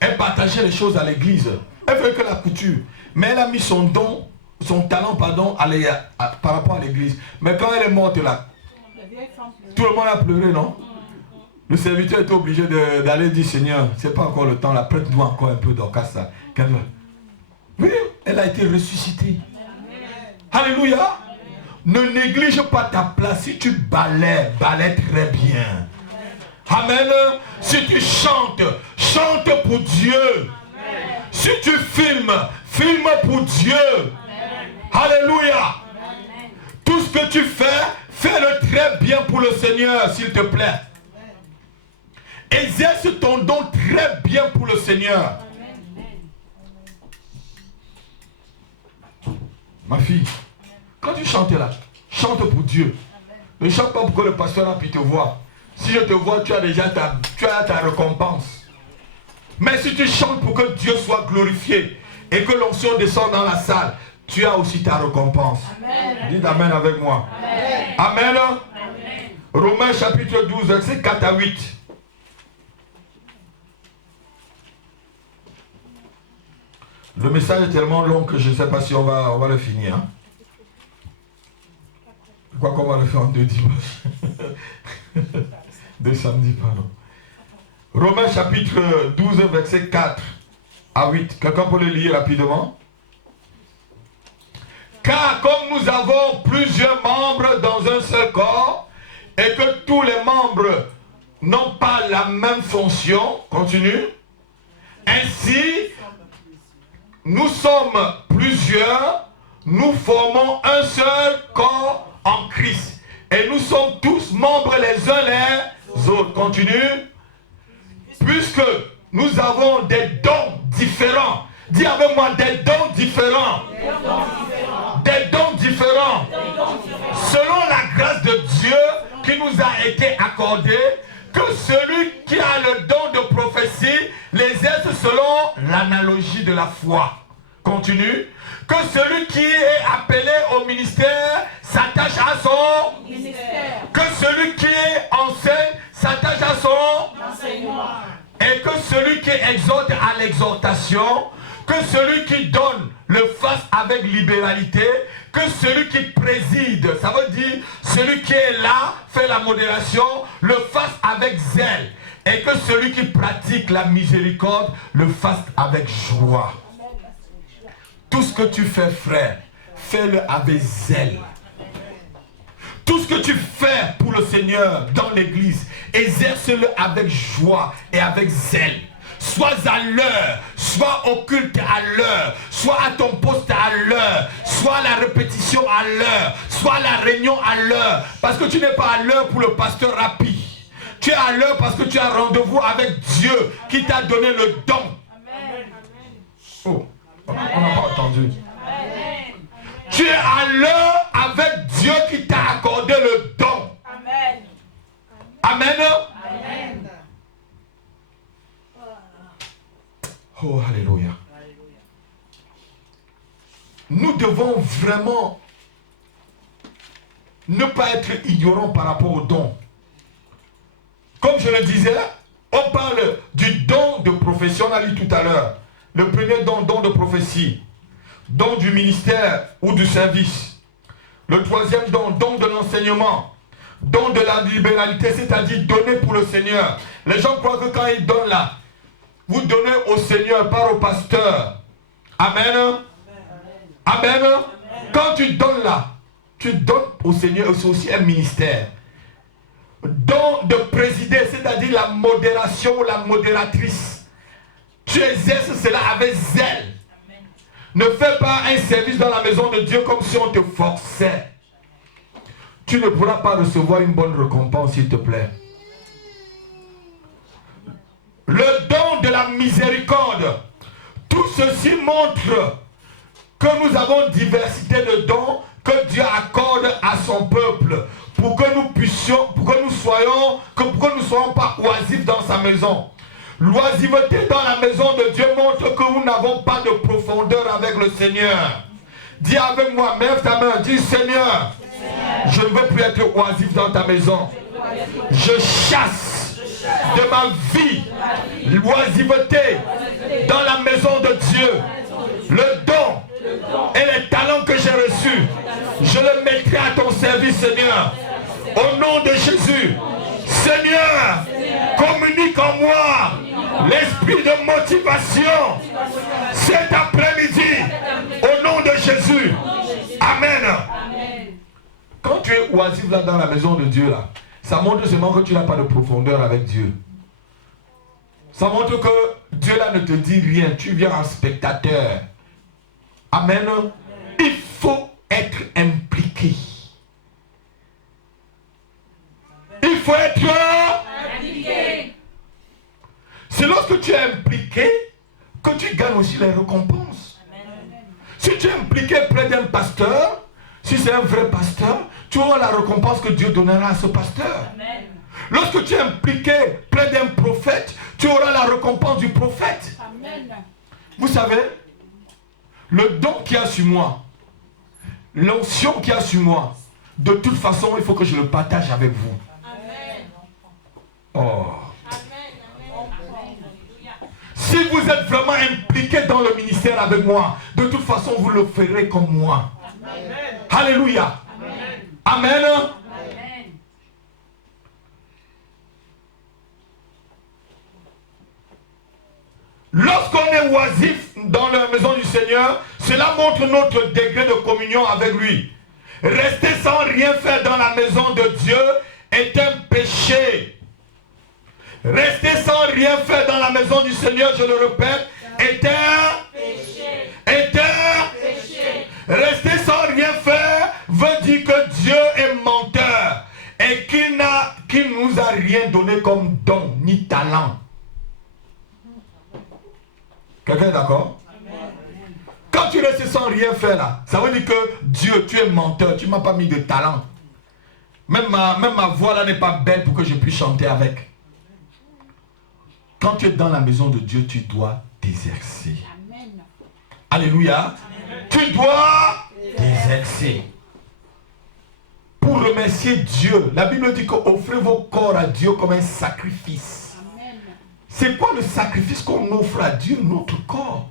Elle partageait les choses à l'église. Elle faisait que la couture. Mais elle a mis son don, son talent, pardon, par rapport à l'église. Mais quand elle est morte là, tout le monde a pleuré, non? Le serviteur était obligé d'aller dire, Seigneur, c'est pas encore le temps, la prête-nous encore un peu Dorcas. Oui, elle a été ressuscitée. Alléluia. Ne néglige pas ta place. Si tu balais très bien. Amen. Si tu chantes, chante pour Dieu. Si tu filmes, filme pour Dieu. Alléluia. Tout ce que tu fais, fais-le très bien pour le Seigneur, s'il te plaît. Exerce ton don très bien pour le Seigneur. Ma fille, quand tu chantes là, chante pour Dieu. Ne chante pas pour que le pasteur a pu te voir. Si je te vois, tu as déjà ta récompense. Mais si tu chantes pour que Dieu soit glorifié et que l'onction descende dans la salle, tu as aussi ta récompense. Amen. Dites Amen avec moi. Amen. Amen. Amen. Romains chapitre 12, verset 4 à 8. Le message est tellement long que je ne sais pas si on va le finir. Hein? Je crois qu'on va le faire en 2 dimanches. 2 samedis, pardon. Romains chapitre 12, verset 4 à 8. Quelqu'un peut le lire rapidement? Car comme nous avons plusieurs membres dans un seul corps, et que tous les membres n'ont pas la même fonction, continue, ainsi, nous sommes plusieurs, nous formons un seul corps en Christ. Et nous sommes tous membres les uns les autres. Continue. Puisque nous avons des dons différents. Dis avec moi, des dons différents. Des dons différents. Selon la grâce de Dieu qui nous a été accordée, que celui qui a le don de prophétie les exerce selon l'analogie de la foi. Continue. Que celui qui est appelé au ministère s'attache à son ministère. Que celui qui enseigne s'attache à son enseignement. Et que celui qui exhorte à l'exhortation, que celui qui donne le fasse avec libéralité, que celui qui préside, ça veut dire celui qui est là, fait la modération, le fasse avec zèle. Et que celui qui pratique la miséricorde le fasse avec joie. Tout ce que tu fais, frère, fais-le avec zèle. Tout ce que tu fais pour le Seigneur dans l'église, exerce-le avec joie et avec zèle. Sois à l'heure, sois au culte à l'heure, sois à ton poste à l'heure, sois à la répétition à l'heure, sois à la réunion à l'heure. Parce que tu n'es pas à l'heure pour le pasteur rapide. Tu es à l'heure parce que tu as rendez-vous avec Dieu qui t'a donné le don. Oh, on n'a pas entendu. Tu es à l'heure avec Dieu qui t'a accordé le don. Amen. Amen. Amen. Oh, alléluia. Nous devons vraiment ne pas être ignorants par rapport au don. Comme je le disais, on parle du don de prophétie, on a lu tout à l'heure. Le premier don, don de prophétie. Don du ministère ou du service. Le troisième don, don de l'enseignement. Don de la libéralité, c'est-à-dire donner pour le Seigneur. Les gens croient que quand ils donnent là, vous donnez au Seigneur, pas au pasteur. Amen. Amen. Amen. Quand tu donnes là, tu donnes au Seigneur, c'est aussi un ministère. Don de présider, c'est-à-dire la modération ou la modératrice. Tu exerces cela avec zèle. Ne fais pas un service dans la maison de Dieu comme si on te forçait. Tu ne pourras pas recevoir une bonne récompense, s'il te plaît. Le don de la miséricorde. Tout ceci montre que nous avons diversité de dons que Dieu accorde à son peuple pour que nous puissions, pour que nous ne soyons pas oisifs dans sa maison. L'oisiveté dans la maison de Dieu montre que nous n'avons pas de profondeur avec le Seigneur. Dis avec moi, lève ta main, dis Seigneur, je ne veux plus être oisif dans ta maison. Je chasse de ma vie l'oisiveté dans la maison de Dieu. Le don et les talents que j'ai reçus, je le mettrai à ton service, Seigneur. Au nom de Jésus, Seigneur, communique en moi l'esprit de motivation cet après-midi. Au nom de Jésus. Amen. Quand tu es oisif là dans la maison de Dieu, là, ça montre seulement que tu n'as pas de profondeur avec Dieu. Ça montre que Dieu là ne te dit rien. Tu viens en spectateur. Amen. Il faut être impliqué. Il faut être impliqué. C'est lorsque tu es impliqué que tu gagnes aussi les récompenses. Si tu es impliqué près d'un pasteur, si c'est un vrai pasteur, tu auras la récompense que Dieu donnera à ce pasteur. Amen. Lorsque tu es impliqué près d'un prophète, tu auras la récompense du prophète. Amen. Vous savez, le don qu'il y a sur moi, l'onction qu'il y a sur moi, de toute façon, il faut que je le partage avec vous. Amen. Oh. Si vous êtes vraiment impliqué dans le ministère avec moi, de toute façon, vous le ferez comme moi. Amen. Alléluia. Amen. Amen. Amen. Lorsqu'on est oisif dans la maison du Seigneur, cela montre notre degré de communion avec lui. Rester sans rien faire dans la maison de Dieu est un péché. Rester sans rien faire dans la maison du Seigneur, je le répète, est un péché. Est un péché. Rester sans rien faire veut dire que Dieu est menteur et qu'il ne nous a rien donné comme don ni talent. Quelqu'un est d'accord? Quand tu restes sans rien faire là, ça veut dire que Dieu, tu es menteur, tu ne m'as pas mis de talent. Même ma voix là n'est pas belle pour que je puisse chanter avec. Quand tu es dans la maison de Dieu, tu dois t'exercer. Alléluia. Amen. Tu dois t'exercer. Pour remercier Dieu, la Bible dit qu'offrez vos corps à Dieu comme un sacrifice. C'est quoi le sacrifice qu'on offre à Dieu? Notre corps.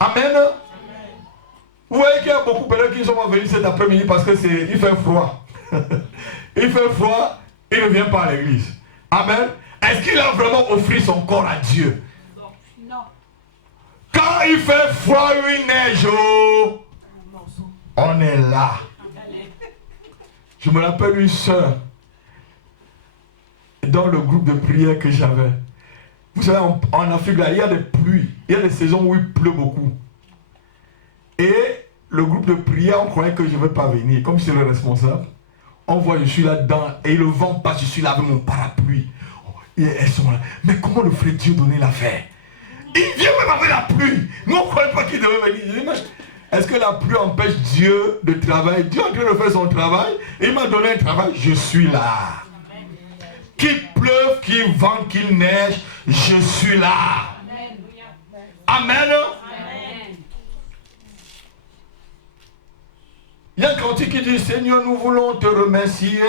Amen. Vous voyez qu'il y a beaucoup de personnes qui sont venus cet après-midi parce qu'il fait froid. Il fait froid, il ne vient pas à l'église. Amen. Est-ce qu'il a vraiment offert son corps à Dieu? Non. Quand il fait froid ou il neige, on est là. Je me rappelle une soeur dans le groupe de prière que j'avais. Vous savez, en Afrique, là, il y a des pluies. Il y a des saisons où il pleut beaucoup. Et le groupe de prière, on croyait que je ne vais pas venir. Comme je suis le responsable, on voit, je suis là-dedans. Et le vent passe, je suis là avec mon parapluie. Et elles sont là. Mais comment le ferait Dieu donner l'affaire? Il vient même avec la pluie. Nous, on ne croyait pas qu'il devait venir. Est-ce que la pluie empêche Dieu de travailler? Dieu est en train de faire son travail. Il m'a donné un travail. Je suis là. Qu'il pleuve, qu'il vente, qu'il neige, je suis là. Amen. Amen. Il y a un cantique qui dit: Seigneur, nous voulons te remercier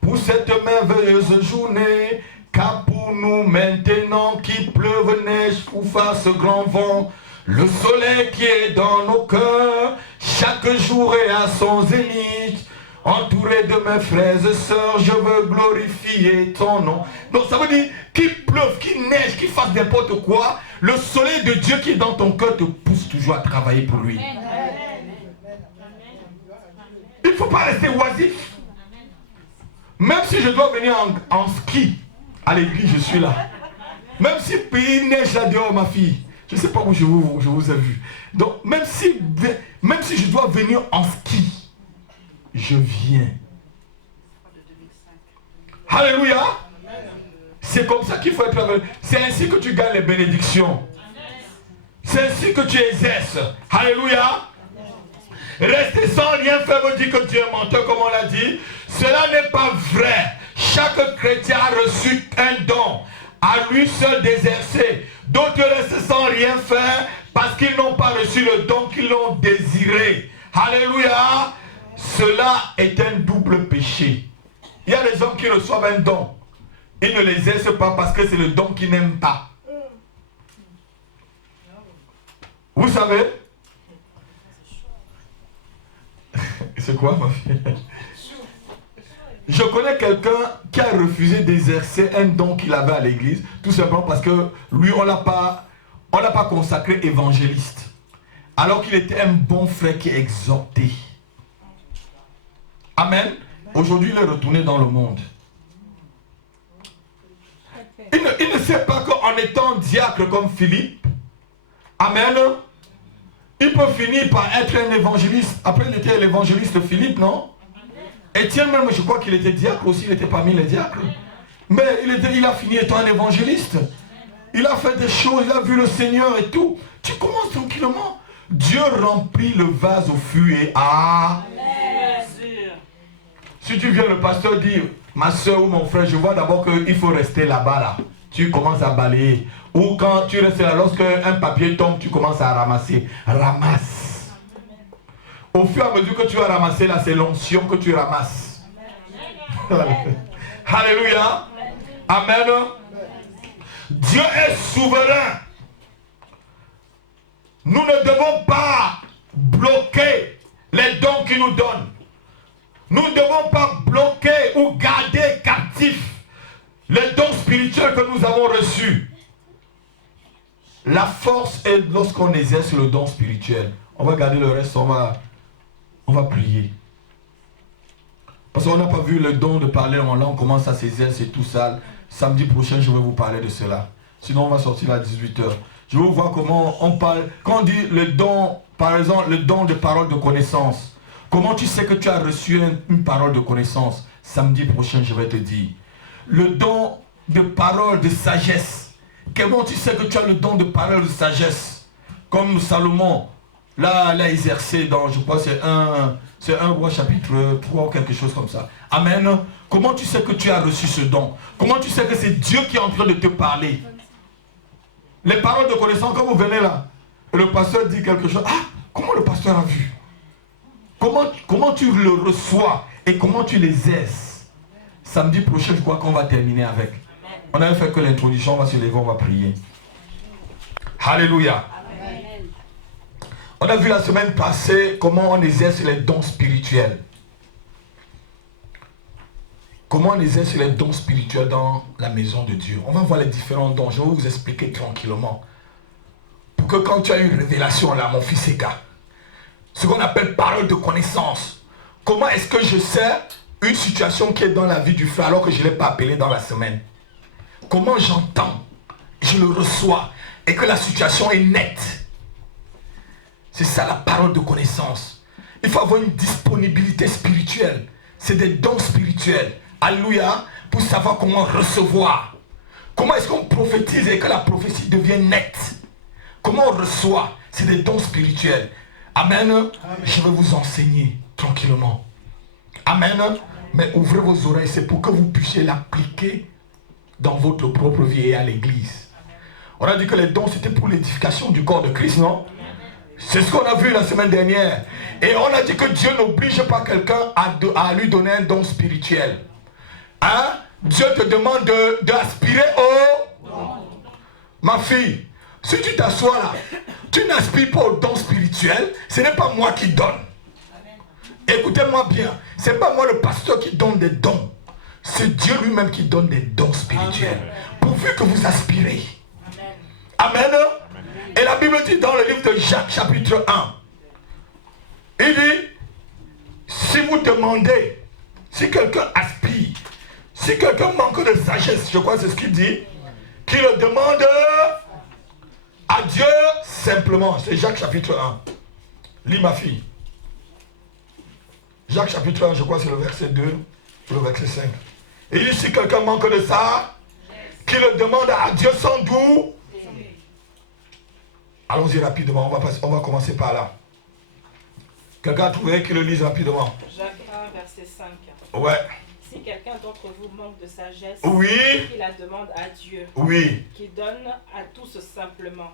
pour cette merveilleuse journée. Car pour nous maintenant, qu'il pleuve, neige ou fasse grand vent, le soleil qui est dans nos cœurs, chaque jour est à son zénith. Entouré de mes frères et sœurs, je veux glorifier ton nom. Donc ça veut dire qu'il pleuve, qu'il neige, qu'il fasse n'importe quoi, le soleil de Dieu qui est dans ton cœur te pousse toujours à travailler pour lui. Il ne faut pas rester oisif. Même si je dois venir en ski à l'église, je suis là. Même si il neige là dehors, ma fille, je ne sais pas où je vous ai vu. Donc même si je dois venir en ski, je viens. Alléluia. C'est comme ça qu'il faut être. C'est ainsi que tu gagnes les bénédictions. C'est C'est ainsi que tu exerces. Alléluia. Rester sans rien faire veut dire que tu es menteur, comme on l'a dit. Cela n'est pas vrai. Chaque chrétien a reçu un don, à lui seul d'exercer. D'autres restent sans rien faire parce qu'ils n'ont pas reçu le don qu'ils ont désiré. Alléluia. Cela est un double péché. Il y a des hommes qui reçoivent un don. Ils ne l'exercent pas parce que c'est le don qu'ils n'aiment pas. Vous savez? C'est quoi, ma fille? Je connais quelqu'un qui a refusé d'exercer un don qu'il avait à l'église, tout simplement parce que lui, on l'a pas consacré évangéliste. Alors qu'il était un bon frère qui exhortait. Amen. Aujourd'hui, il est retourné dans le monde. Il ne sait pas qu'en étant diacre comme Philippe, amen, il peut finir par être un évangéliste. Après, il était l'évangéliste Philippe, non? Étienne même, je crois qu'il était diacre aussi, il était parmi les diacres. Mais il a fini étant un évangéliste. Il a fait des choses, il a vu le Seigneur et tout. Tu commences tranquillement. Dieu remplit le vase au fût et à... Si tu viens, le pasteur dit, ma soeur ou mon frère, je vois d'abord qu'il faut rester là-bas, là. Tu commences à balayer. Ou quand tu restes là, lorsque un papier tombe, tu commences à ramasser. Ramasse. Au fur et à mesure que tu vas ramasser, là, c'est l'onction que tu ramasses. Alléluia. Amen. Dieu est souverain. Nous ne devons pas bloquer les dons qu'il nous donne. Nous ne devons pas bloquer ou garder captifs les dons spirituels que nous avons reçus. La force est lorsqu'on exerce le don spirituel. On va garder le reste, on va prier. Parce qu'on n'a pas vu le don de parler en langue, on commence à s'exercer tout ça. Samedi prochain, je vais vous parler de cela. Sinon, on va sortir à 18h. Je vais vous voir comment on parle. Quand on dit le don, par exemple, le don de parole de connaissance. Comment tu sais que tu as reçu une parole de connaissance? Samedi prochain, je vais te dire. Le don de parole de sagesse. Comment tu sais que tu as le don de parole de sagesse? Comme Salomon l'a exercé dans, je crois, c'est un roi chapitre 3 ou quelque chose comme ça. Amen. Comment tu sais que tu as reçu ce don? Comment tu sais que c'est Dieu qui est en train de te parler? Les paroles de connaissance, quand vous venez là, le pasteur dit quelque chose. Ah, comment le pasteur a vu? Comment tu le reçois et comment tu l'exerces? Samedi prochain, je crois qu'on va terminer avec. On avait fait que l'introduction, on va se lever, on va prier. Alléluia. Amen. On a vu la semaine passée comment on exerce les dons spirituels. Comment on exerce les dons spirituels dans la maison de Dieu. On va voir les différents dons. Je vais vous expliquer tranquillement. Pour que quand tu as une révélation là, mon fils Eka, ce qu'on appelle parole de connaissance. Comment est-ce que je sais une situation qui est dans la vie du frère alors que je ne l'ai pas appelé dans la semaine? Comment j'entends, je le reçois et que la situation est nette? C'est ça la parole de connaissance. Il faut avoir une disponibilité spirituelle. C'est des dons spirituels. Alléluia. Pour savoir comment recevoir. Comment est-ce qu'on prophétise et que la prophétie devient nette? Comment on reçoit? C'est des dons spirituels. Amen. Amen. Je vais vous enseigner tranquillement. Amen. Mais ouvrez vos oreilles, c'est pour que vous puissiez l'appliquer dans votre propre vie et à l'église. On a dit que les dons c'était pour l'édification du corps de Christ, non? C'est ce qu'on a vu la semaine dernière. Et on a dit que Dieu n'oblige pas quelqu'un à lui donner un don spirituel. Hein? Dieu te demande d'aspirer au... Ma fille, si tu t'assois là, tu n'aspires pas au don spirituel, ce n'est pas moi qui donne. Écoutez-moi bien, ce n'est pas moi le pasteur qui donne des dons. C'est Dieu lui-même qui donne des dons spirituels. Amen. Pourvu que vous aspirez. Amen. Amen. Et la Bible dit dans le livre de Jacques chapitre 1. Il dit, si vous demandez, si quelqu'un aspire, si quelqu'un manque de sagesse, je crois que c'est ce qu'il dit, qu'il le demande à Dieu simplement. C'est Jacques chapitre 1. Lis ma fille. Jacques chapitre 1, je crois que c'est le verset 2, le verset 5. Et il dit, si quelqu'un manque de ça, qu'il le demande à Dieu sans doute. Allons-y rapidement, on va commencer par là. Quelqu'un a trouvé qu'il le lise rapidement. Jacques 1, verset 5. Ouais. Si quelqu'un d'entre vous manque de sagesse, oui, qu'il la demande à Dieu, oui, qui donne à tous simplement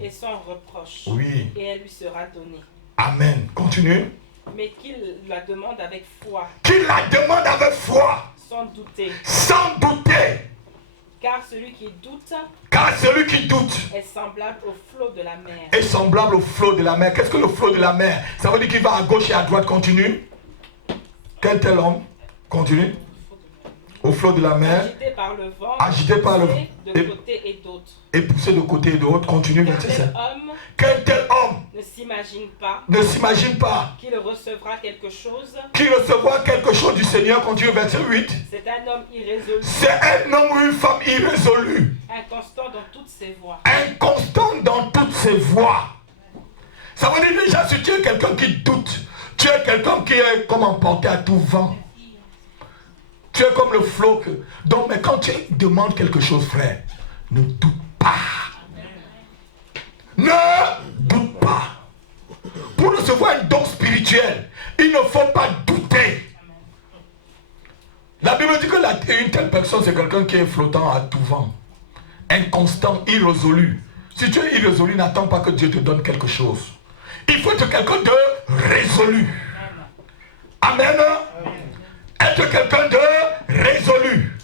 et sans reproche, oui, et elle lui sera donnée. Amen. Continue. Mais qu'il la demande avec foi. Qu'il la demande avec foi. Sans douter. Sans douter. Car celui qui doute est semblable au flot de la mer. Est semblable au flot de la mer. Qu'est-ce que le flot de la mer? Ça veut dire qu'il va à gauche et à droite. Continue. Quel tel homme? Continue. Au flot de la mer. Agité par le vent. De côté et d'autre. Et poussé de côté et d'autre. Continue. Quel tel homme ne s'imagine pas qu'il recevra quelque chose du Seigneur. Continue verset 8. C'est un homme irrésolu. C'est un homme ou une femme irrésolue. Inconstant dans toutes ses voies. Inconstant dans toutes ses voies. Ça veut dire déjà, si tu es quelqu'un qui doute, tu es quelqu'un qui est comme emporté à tout vent. Tu es comme le flot. Donc, mais quand tu demandes quelque chose, frère, ne doute pas. Ne doute pas. Pour recevoir un don spirituel, il ne faut pas douter. La Bible dit que une telle personne, c'est quelqu'un qui est flottant à tout vent. Inconstant, irrésolu. Si tu es irrésolu, n'attends pas que Dieu te donne quelque chose. Il faut être quelqu'un de résolu. Amen. Être quelqu'un de résolu.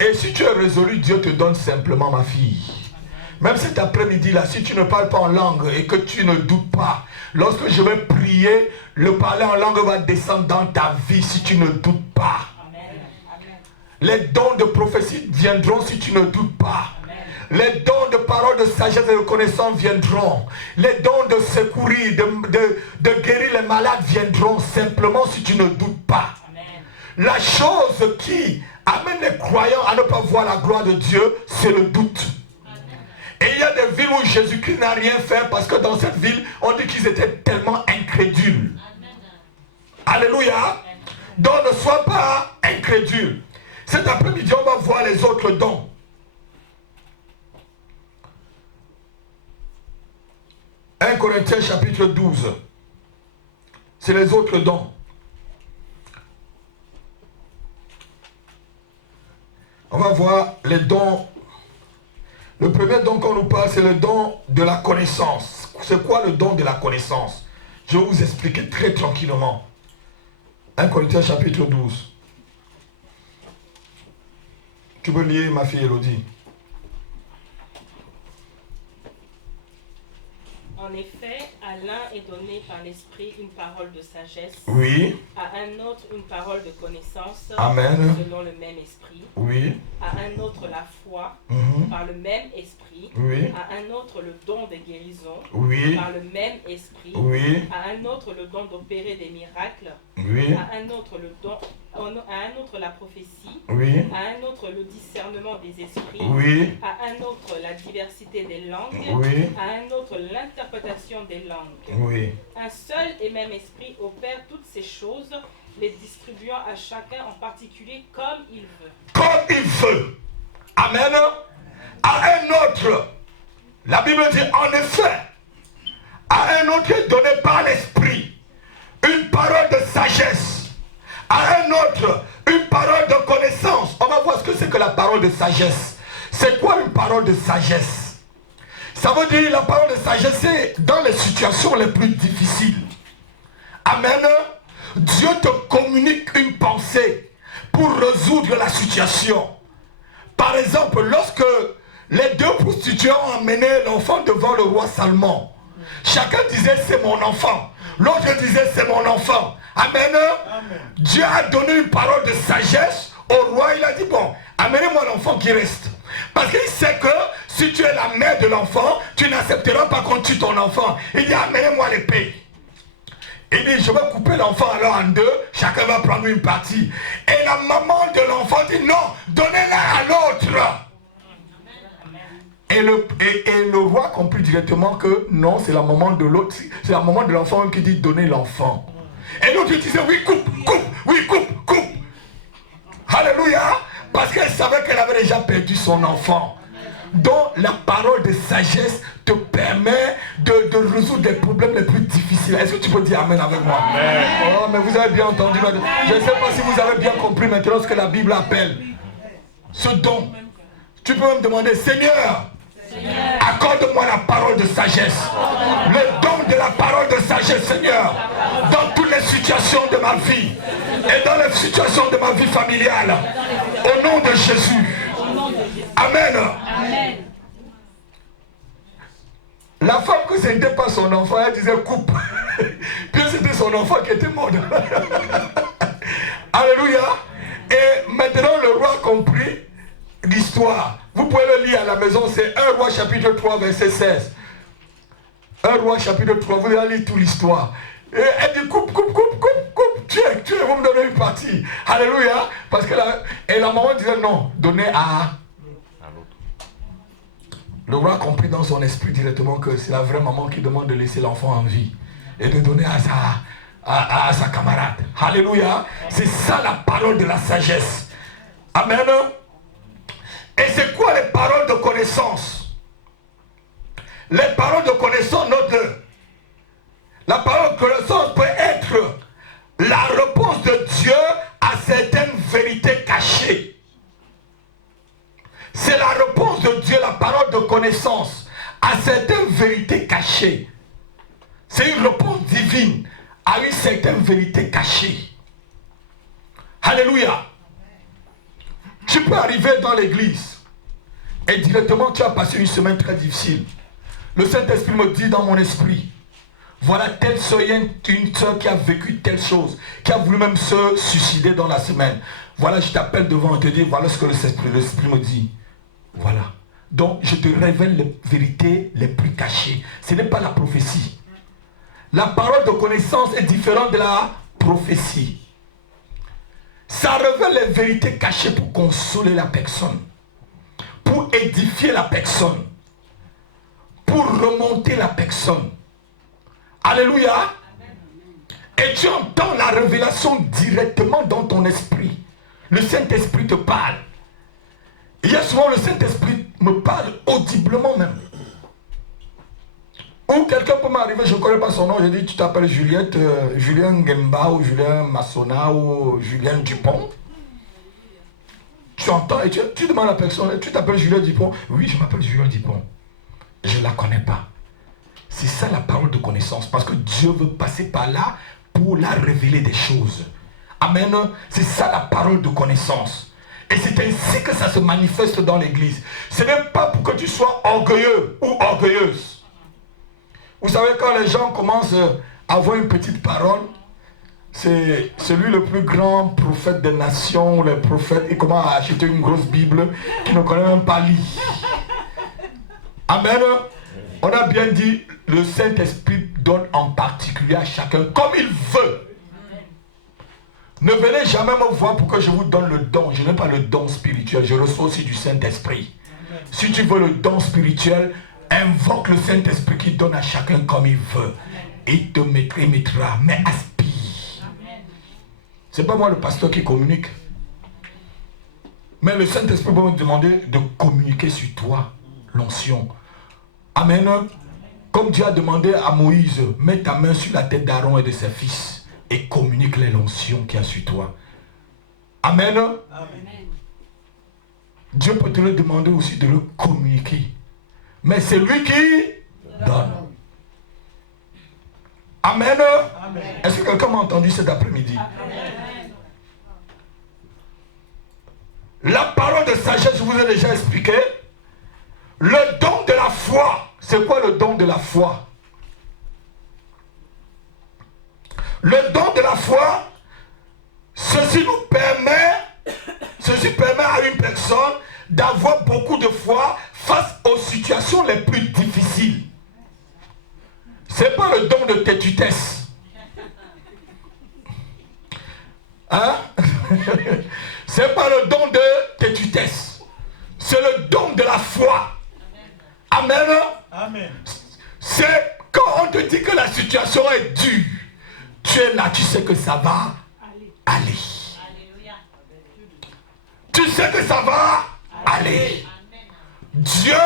Et si tu es résolu, Dieu te donne simplement, ma fille. Même cet après-midi là, si tu ne parles pas en langue et que tu ne doutes pas, lorsque je vais prier, le parler en langue va descendre dans ta vie si tu ne doutes pas. Les dons de prophétie viendront si tu ne doutes pas. Les dons de parole, de sagesse et de connaissance viendront. Les dons de secourir, de guérir les malades viendront simplement si tu ne doutes pas. Amen. La chose qui amène les croyants à ne pas voir la gloire de Dieu, c'est le doute. Amen. Et il y a des villes où Jésus-Christ n'a rien fait parce que dans cette ville, on dit qu'ils étaient tellement incrédules. Amen. Alléluia. Amen. Donc ne sois pas incrédule. Cet après-midi, on va voir les autres dons. 1 Corinthiens chapitre 12. C'est les autres dons. On va voir les dons. Le premier don qu'on nous parle, c'est le don de la connaissance. C'est quoi le don de la connaissance? Je vais vous expliquer très tranquillement. 1 Corinthiens chapitre 12. Tu peux lire, ma fille Elodie? En effet, à l'un est donné par l'Esprit une parole de sagesse. Oui. À un autre une parole de connaissance. Amen. Selon le même Esprit. Oui. À un autre la foi. Par le même Esprit. Oui. À un autre le don des guérisons. Oui. Par le même Esprit. Oui. À un autre le don d'opérer des miracles. Oui. À un autre le don, à un autre la prophétie. Oui. À un autre le discernement des esprits. Oui. À un autre la diversité des langues. Oui. À un autre l'interprétation des langues. Oui. Un seul et même esprit opère toutes ces choses, les distribuant à chacun en particulier comme il veut. Comme il veut. Amen. À un autre, la Bible dit en effet, à un autre est donné par l'esprit une parole de sagesse. À un autre, une parole de connaissance. On va voir ce que c'est que la parole de sagesse. C'est quoi une parole de sagesse? Ça veut dire la parole de sagesse, c'est dans les situations les plus difficiles. Amen. Dieu te communique une pensée pour résoudre la situation. Par exemple, lorsque les deux prostituées ont amené l'enfant devant le roi Salomon, chacun disait c'est mon enfant. L'autre disait c'est mon enfant. Amen. Amen. Dieu a donné une parole de sagesse au roi. Il a dit bon, amenez-moi l'enfant qui reste. Parce qu'il sait que si tu es la mère de l'enfant, tu n'accepteras pas qu'on tue ton enfant. Il dit amenez-moi l'épée. Il dit je vais couper l'enfant alors en deux, chacun va prendre une partie. Et la maman de l'enfant dit non, donnez-la à l'autre. Et le roi comprit directement que non, c'est la maman de l'autre, c'est la maman de l'enfant qui dit donnez l'enfant. Et l'autre disait oui coupe, oui coupe. Alléluia. Parce qu'elle savait qu'elle avait déjà perdu son enfant. dont la parole de sagesse te permet de résoudre des problèmes les plus difficiles. Est-ce que tu peux dire Amen avec moi? Amen. Oh, mais vous avez bien entendu. Je ne sais pas si vous avez bien compris maintenant ce que la Bible appelle ce don. Tu peux me demander, Seigneur, accorde-moi la parole de sagesse. Le don de la parole de sagesse, Seigneur, dans toutes les situations de ma vie et dans les situations de ma vie familiale. Au nom de Jésus. Amen. Amen. La femme que c'était pas son enfant, elle disait coupe. Puis c'était son enfant qui était mort. Alléluia. Et maintenant le roi a compris l'histoire. Vous pouvez le lire à la maison, c'est 1 Roi chapitre 3 verset 16. 1 Roi chapitre 3, vous allez lire toute l'histoire. Et elle dit coupe, tuez, vous me donnez une partie. Alléluia. Parce que la maman disait non, donnez à le roi a compris dans son esprit directement que c'est la vraie maman qui demande de laisser l'enfant en vie et de donner à sa camarade. Alléluia. C'est ça la parole de la sagesse. Amen. Et c'est quoi les paroles de connaissance? Les paroles de connaissance, note-le. La parole de connaissance peut être la réponse de Dieu à certaines vérités cachées. C'est la réponse de Dieu, la parole de connaissance, à certaines vérités cachées. C'est une réponse divine à une certaine vérité cachée. Alléluia. Tu peux arriver dans l'église et directement tu as passé une semaine très difficile. Le Saint-Esprit me dit dans mon esprit, voilà telle soeur, une soeur qui a vécu telle chose, qui a voulu même se suicider dans la semaine. Voilà, je t'appelle devant et te dis, voilà ce que l'Esprit me dit. Voilà. Donc, je te révèle les vérités les plus cachées. Ce n'est pas la prophétie. La parole de connaissance est différente de la prophétie. Ça révèle les vérités cachées pour consoler la personne, pour édifier la personne, pour remonter la personne. Alléluia. Et tu entends la révélation directement dans ton esprit. Le Saint-Esprit te parle. Il y a souvent le Saint-Esprit me parle audiblement même. Ou quelqu'un peut m'arriver, je ne connais pas son nom, je dis tu t'appelles Juliette, Julien Gemba ou Julien Massona ou Julien Dupont. Tu entends et tu demandes à la personne, tu t'appelles Julien Dupont? Oui, je m'appelle Julien Dupont. Je ne la connais pas. C'est ça la parole de connaissance, parce que Dieu veut passer par là pour la révéler des choses. Amen. C'est ça la parole de connaissance. Et c'est ainsi que ça se manifeste dans l'église. Ce n'est pas pour que tu sois orgueilleux ou orgueilleuse. Vous savez, quand les gens commencent à avoir une petite parole, c'est celui le plus grand prophète des nations, les prophètes, il commence à acheter une grosse Bible qui ne connaît même pas lire. Amen. On a bien dit, le Saint-Esprit donne en particulier à chacun comme il veut. Ne venez jamais me voir pour que je vous donne le don. Je n'ai pas le don spirituel. Je reçois aussi du Saint-Esprit. Si tu veux le don spirituel, invoque le Saint-Esprit qui donne à chacun comme il veut. Il te mettra. Mais aspire. Ce n'est pas moi le pasteur qui communique. Mais le Saint-Esprit va me demander de communiquer sur toi l'onction. Amen. Comme Dieu a demandé à Moïse, mets ta main sur la tête d'Aaron et de ses fils. Et communique les l'onction qu'il y a sur toi. Amen. Amen. Dieu peut te le demander aussi de le communiquer. Mais c'est lui qui donne. Amen. Amen. Est-ce que quelqu'un m'a entendu cet après-midi? La parole de sagesse, je vous ai déjà expliqué. Le don de la foi. C'est quoi le don de la foi? Le don de la foi, ceci permet à une personne d'avoir beaucoup de foi face aux situations les plus difficiles. Ce n'est pas le don de têtutesse. Hein? Ce n'est pas le don de têtutesse. C'est le don de la foi. Amen. Amen. C'est quand on te dit que la situation est dure. Tu es là, tu sais que ça va aller. Tu sais que ça va aller. Dieu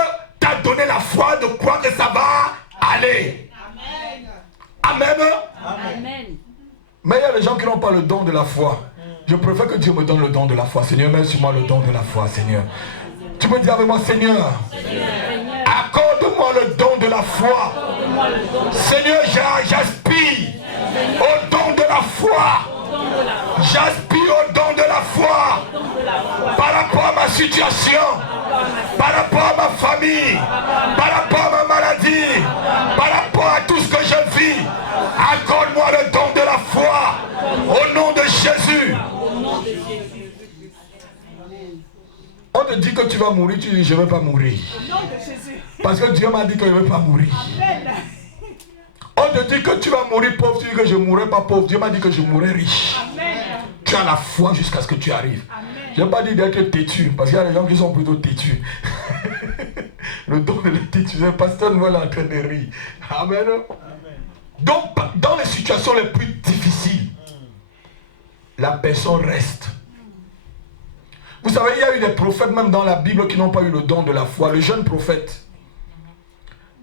t'a donné la foi de croire que ça va aller. Amen. Amen. Mais il y a des gens qui n'ont pas le don de la foi. Je préfère que Dieu me donne le don de la foi. Seigneur, mets sur moi le don de la foi, Seigneur. Tu peux dire avec moi, Seigneur, accorde-moi le don de la foi. Seigneur, j'aspire au don de la foi. J'aspire au don de la foi. Par rapport à ma situation, par rapport à ma famille, par rapport à ma maladie, par rapport à tout ce que je vis. Accorde-moi le don de la foi. Au nom de Jésus. On te dit que tu vas mourir, tu dis je ne vais pas mourir. Parce que Dieu m'a dit que je ne vais pas mourir. On te dit que tu vas mourir pauvre, tu dis que je ne mourrai pas pauvre. Dieu m'a dit que je mourrai riche. Tu as la foi jusqu'à ce que tu arrives. Je n'ai pas dit d'être têtu, parce qu'il y a des gens qui sont plutôt têtus. Le don de la têtu, le pasteur nous est en train de rire. Amen. Donc, dans les situations les plus difficiles, la personne reste. Vous savez, il y a eu des prophètes même dans la Bible qui n'ont pas eu le don de la foi. Le jeune prophète,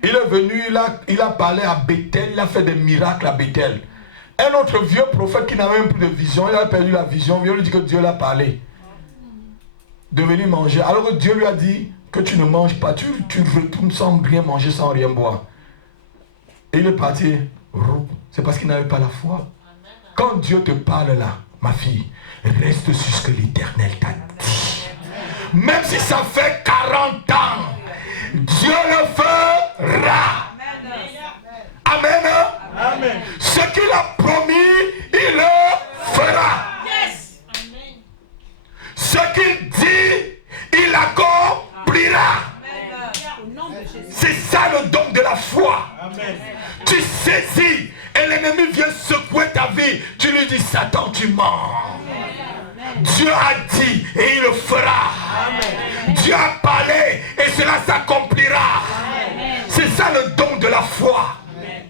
il est venu, il a parlé à Bethel, il a fait des miracles à Bethel. Un autre vieux prophète qui n'avait même plus de vision, il a perdu la vision, vient lui dire que Dieu l'a parlé. De venir manger. Alors que Dieu lui a dit que tu ne manges pas, tu retournes sans rien manger, sans rien boire. Et il est parti. C'est parce qu'il n'avait pas la foi. Quand Dieu te parle là, ma fille, reste sur ce que l'Éternel t'a dit. Même si ça fait 40 ans, Dieu le fera. Amen. Amen. Ce qu'il a promis, il le fera. Ce qu'il dit, il accomplira. C'est ça le don de la foi. Amen. Tu saisis et l'ennemi vient secouer ta vie. Tu lui dis, Satan, tu mens. Dieu a dit et il le fera. Amen. Dieu a parlé et cela s'accomplira. C'est ça le don de la foi. Amen.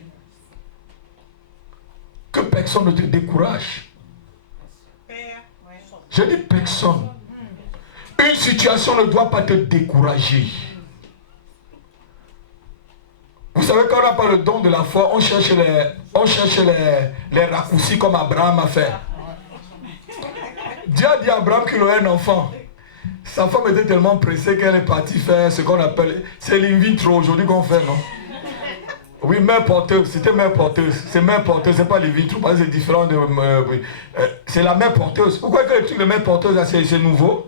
Que personne ne te décourage. Je dis personne. Une situation ne doit pas te décourager. Vous savez, quand on n'a pas le don de la foi, on cherche les raccourcis comme Abraham a fait. Dieu a dit à Abraham qu'il aurait un enfant. Sa femme était tellement pressée qu'elle est partie faire ce qu'on appelle... C'est l'in vitro aujourd'hui qu'on fait, non? Oui, mère porteuse. C'était mère porteuse. C'est mère porteuse, c'est pas l'in vitro, parce que c'est différent de... c'est la mère porteuse. Pourquoi que le truc de mère porteuse, c'est nouveau?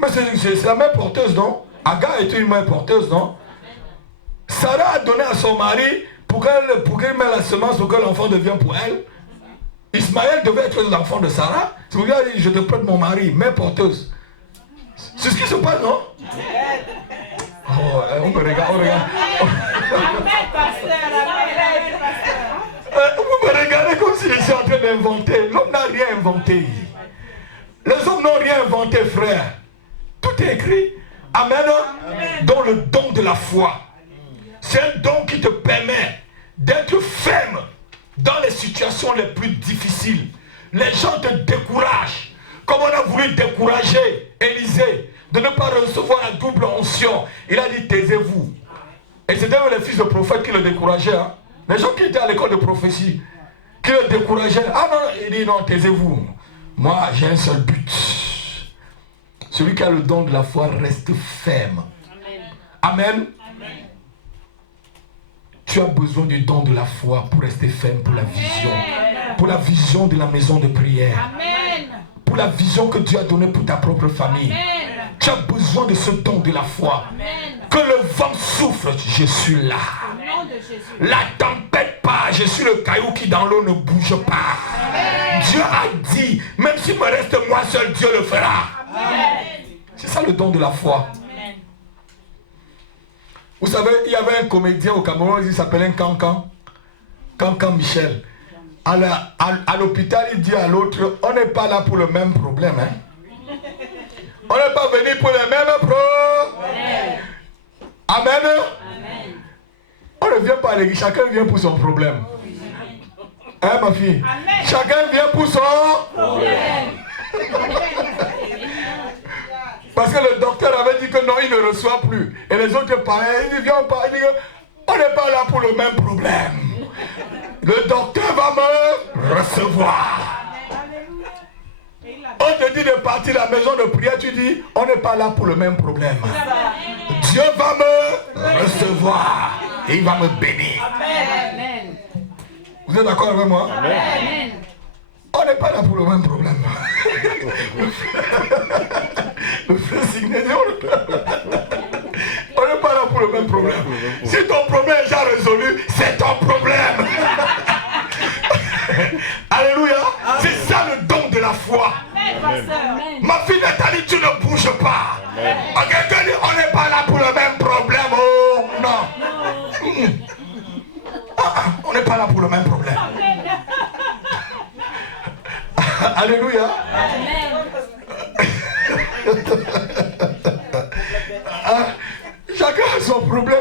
Mais c'est la mère porteuse, non? Agar était une mère porteuse, non? Sarah a donné à son mari pour qu'elle mette la semence pour que l'enfant devienne pour elle. Ismaël devait être l'enfant de Sarah. C'est pour ça qu'il dit, je te prête mon mari, mère porteuse. C'est ce qui se passe, non? Oh, on me regarde, vous me regardez comme si je suis en train d'inventer. L'homme n'a rien inventé. Les hommes n'ont rien inventé, frère. Tout est écrit. Amen. Amen. Dans le don de la foi. C'est un don qui te permet d'être ferme dans les situations les plus difficiles. Les gens te découragent. Comme on a voulu décourager Élisée de ne pas recevoir la double onction. Il a dit, taisez-vous. Et c'était les fils de prophètes qui le décourageaient. Hein? Les gens qui étaient à l'école de prophétie, qui le décourageaient. Ah non, il dit, non, taisez-vous. Moi, j'ai un seul but. Celui qui a le don de la foi reste ferme. Amen. Amen. Tu as besoin du don de la foi pour rester ferme pour la vision. Pour la vision de la maison de prière. Amen. Pour la vision que Dieu a donnée pour ta propre famille. Amen. Tu as besoin de ce don de la foi. Amen. Que le vent souffle, je suis là. La tempête part, je suis le caillou qui dans l'eau ne bouge pas. Amen. Dieu a dit, même s'il me reste moi seul, Dieu le fera. C'est ça le don de la foi. Amen. Vous savez, il y avait un comédien au Cameroun, il s'appelait Cancan. Cancan Michel. À l'hôpital, il dit à l'autre, on n'est pas là pour le même problème. Hein? On n'est pas venu pour le même problème. Amen. Amen. On ne vient pas à l'église, chacun vient pour son problème. Hein, ma fille? Amen. Chacun vient pour son problème. Parce que le docteur avait dit que non, il ne reçoit plus. Et les autres parlaient, ils disent, viens, on n'est pas là pour le même problème. Le docteur va me recevoir. On te dit de partir à la maison de prière, tu dis, on n'est pas là pour le même problème. Dieu va me recevoir et il va me bénir. Amen. Vous êtes d'accord avec moi? Amen. On n'est pas là pour le même problème. Le frère Signé, on n'est pas là pour le même problème. Si ton problème est déjà résolu, c'est ton problème. Alléluia. C'est ça le don de la foi. Amen. Ma fille Nathalie, tu ne bouges pas. Quelqu'un dit, on n'est pas là pour le même problème. Oh non. On n'est pas là pour le même problème. Alléluia. Chacun a son problème.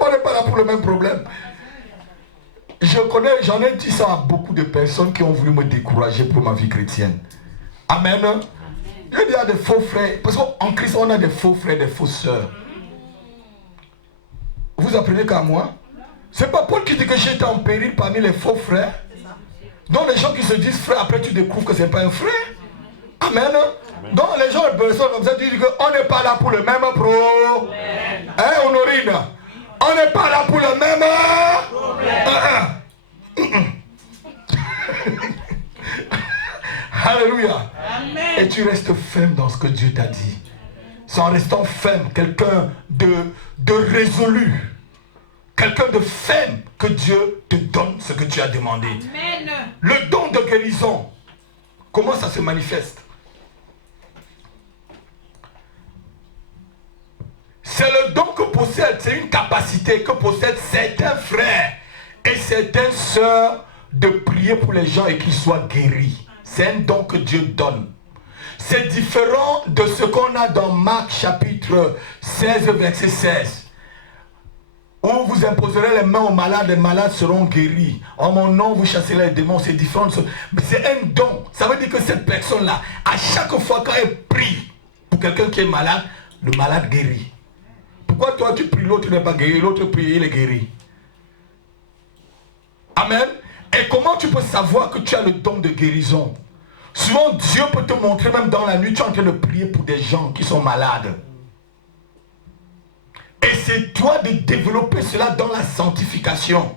On n'est pas là pour le même problème. J'en ai dit ça à beaucoup de personnes qui ont voulu me décourager pour ma vie chrétienne. Amen. Je dis à des faux frères, parce qu'en Christ on a des faux frères, des fausses sœurs. Vous apprenez qu'à moi? C'est pas Paul qui dit que j'étais en péril parmi les faux frères. Donc les gens qui se disent frère, après tu découvres que c'est pas un frère. Amen. Donc les gens, les personnes comme ça, disent qu'on n'est pas là pour le même problème. Hein, Honorine? On n'est pas là pour le même problème. Alléluia. Amen. Et tu restes ferme dans ce que Dieu t'a dit. C'est en restant ferme, quelqu'un de résolu, quelqu'un de ferme, que Dieu te donne ce que tu as demandé. Amen. Le don de guérison, comment ça se manifeste? C'est le don que possèdent, c'est une capacité que possèdent certains frères et certaines sœurs de prier pour les gens et qu'ils soient guéris. C'est un don que Dieu donne. C'est différent de ce qu'on a dans Marc chapitre 16 verset 16. Où vous imposerez les mains aux malades, les malades seront guéris. En mon nom, vous chasserez les démons. C'est différent. Mais c'est un don. Ça veut dire que cette personne-là, à chaque fois qu'elle prie pour quelqu'un qui est malade, le malade guérit. Pourquoi toi tu pries, l'autre n'est pas guéri, l'autre prie, il est guéri? Amen. Et comment tu peux savoir que tu as le don de guérison? Souvent Dieu peut te montrer, même dans la nuit, tu es en train de prier pour des gens qui sont malades. Et c'est toi de développer cela dans la sanctification.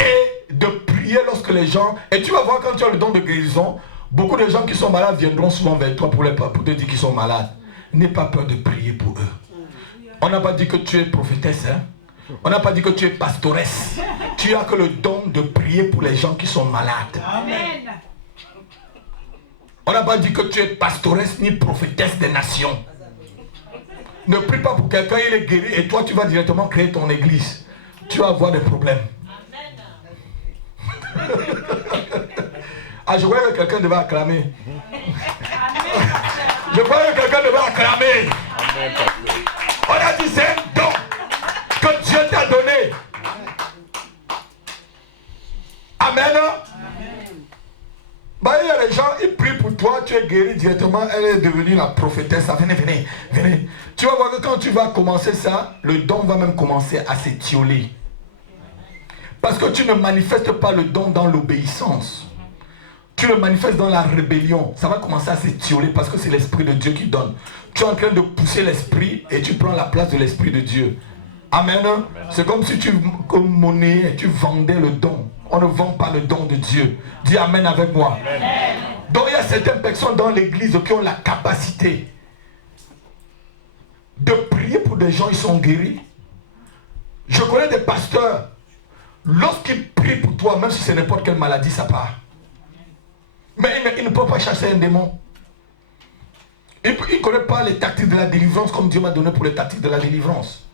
Et de prier lorsque les gens... Et tu vas voir quand tu as le don de guérison, beaucoup de gens qui sont malades viendront souvent vers toi pour te dire qu'ils sont malades. N'aie pas peur de prier pour eux. On n'a pas dit que tu es prophétesse, hein? On n'a pas dit que tu es pastoresse. Tu as que le don de prier pour les gens qui sont malades. Amen. On n'a pas dit que tu es pastoresse ni prophétesse des nations. Ne prie pas pour quelqu'un, il est guéri et toi tu vas directement créer ton église. Tu vas avoir des problèmes. Ah, je croyais que quelqu'un devait acclamer. Je croyais que quelqu'un devait acclamer. On a dit c'est un don que Dieu t'a donné. Amen. Bah, il y a des gens, ils prient pour toi, tu es guéri directement, elle est devenue la prophétesse. Venez. Tu vas voir que quand tu vas commencer ça, le don va même commencer à s'étioler. Parce que tu ne manifestes pas le don dans l'obéissance. Tu le manifestes dans la rébellion. Ça va commencer à s'étioler parce que c'est l'Esprit de Dieu qui donne. Tu es en train de pousser l'Esprit et tu prends la place de l'Esprit de Dieu. Amen. C'est comme si tu monnayais, tu vendais le don. On ne vend pas le don de Dieu. Dis Amen avec moi. Amen. Donc il y a certaines personnes dans l'église qui ont la capacité de prier pour des gens, ils sont guéris. Je connais des pasteurs, lorsqu'ils prient pour toi, même si c'est n'importe quelle maladie, ça part. Mais ils ne peuvent pas chasser un démon. Ils ne connaissent pas les tactiques de la délivrance comme Dieu m'a donné pour les tactiques de la délivrance.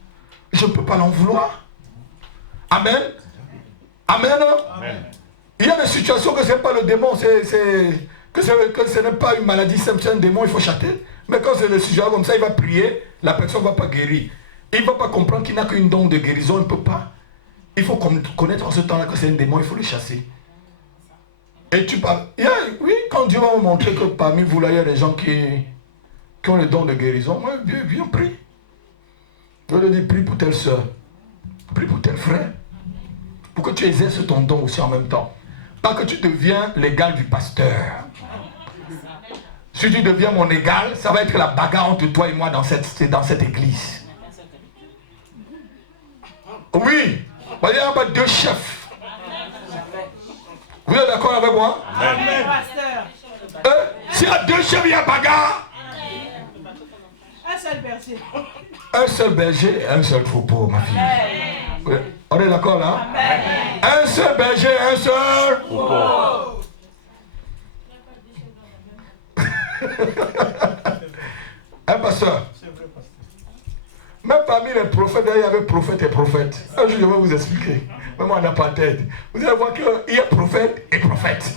Je ne peux pas l'en vouloir. Amen. Amen. Amen. Il y a des situations que ce n'est pas le démon, que ce n'est pas une maladie, c'est un démon, il faut châter. Mais quand c'est des situations comme ça, il va prier, la personne ne va pas guérir. Il ne va pas comprendre qu'il n'a qu'une don de guérison, il ne peut pas. Il faut connaître en ce temps-là que c'est un démon, il faut le chasser. Et tu parles. Oui, quand Dieu va vous montrer que parmi vous là, il y a des gens qui qui ont le don de guérison, moi, viens, prie. Je leur dis, prie pour telle soeur, prie pour tel frère, pour que tu exerces ton don aussi en même temps. Pas que tu deviens l'égal du pasteur. Si tu deviens mon égal, ça va être la bagarre entre toi et moi dans cette église. Oui, il n'y a pas deux chefs. Vous êtes d'accord avec moi? Amen. S'il y a deux chefs, il y a bagarre. Un seul berger. Un seul berger et un seul troupeau, ma fille. Oui. On est d'accord là? Amen. Un seul berger, un seul troupeau. Un pasteur. Même parmi les prophètes, il y avait prophète et prophète. Un jour, je vais vous expliquer. Même en apartheid. Vous allez voir qu'il y a prophète et prophète.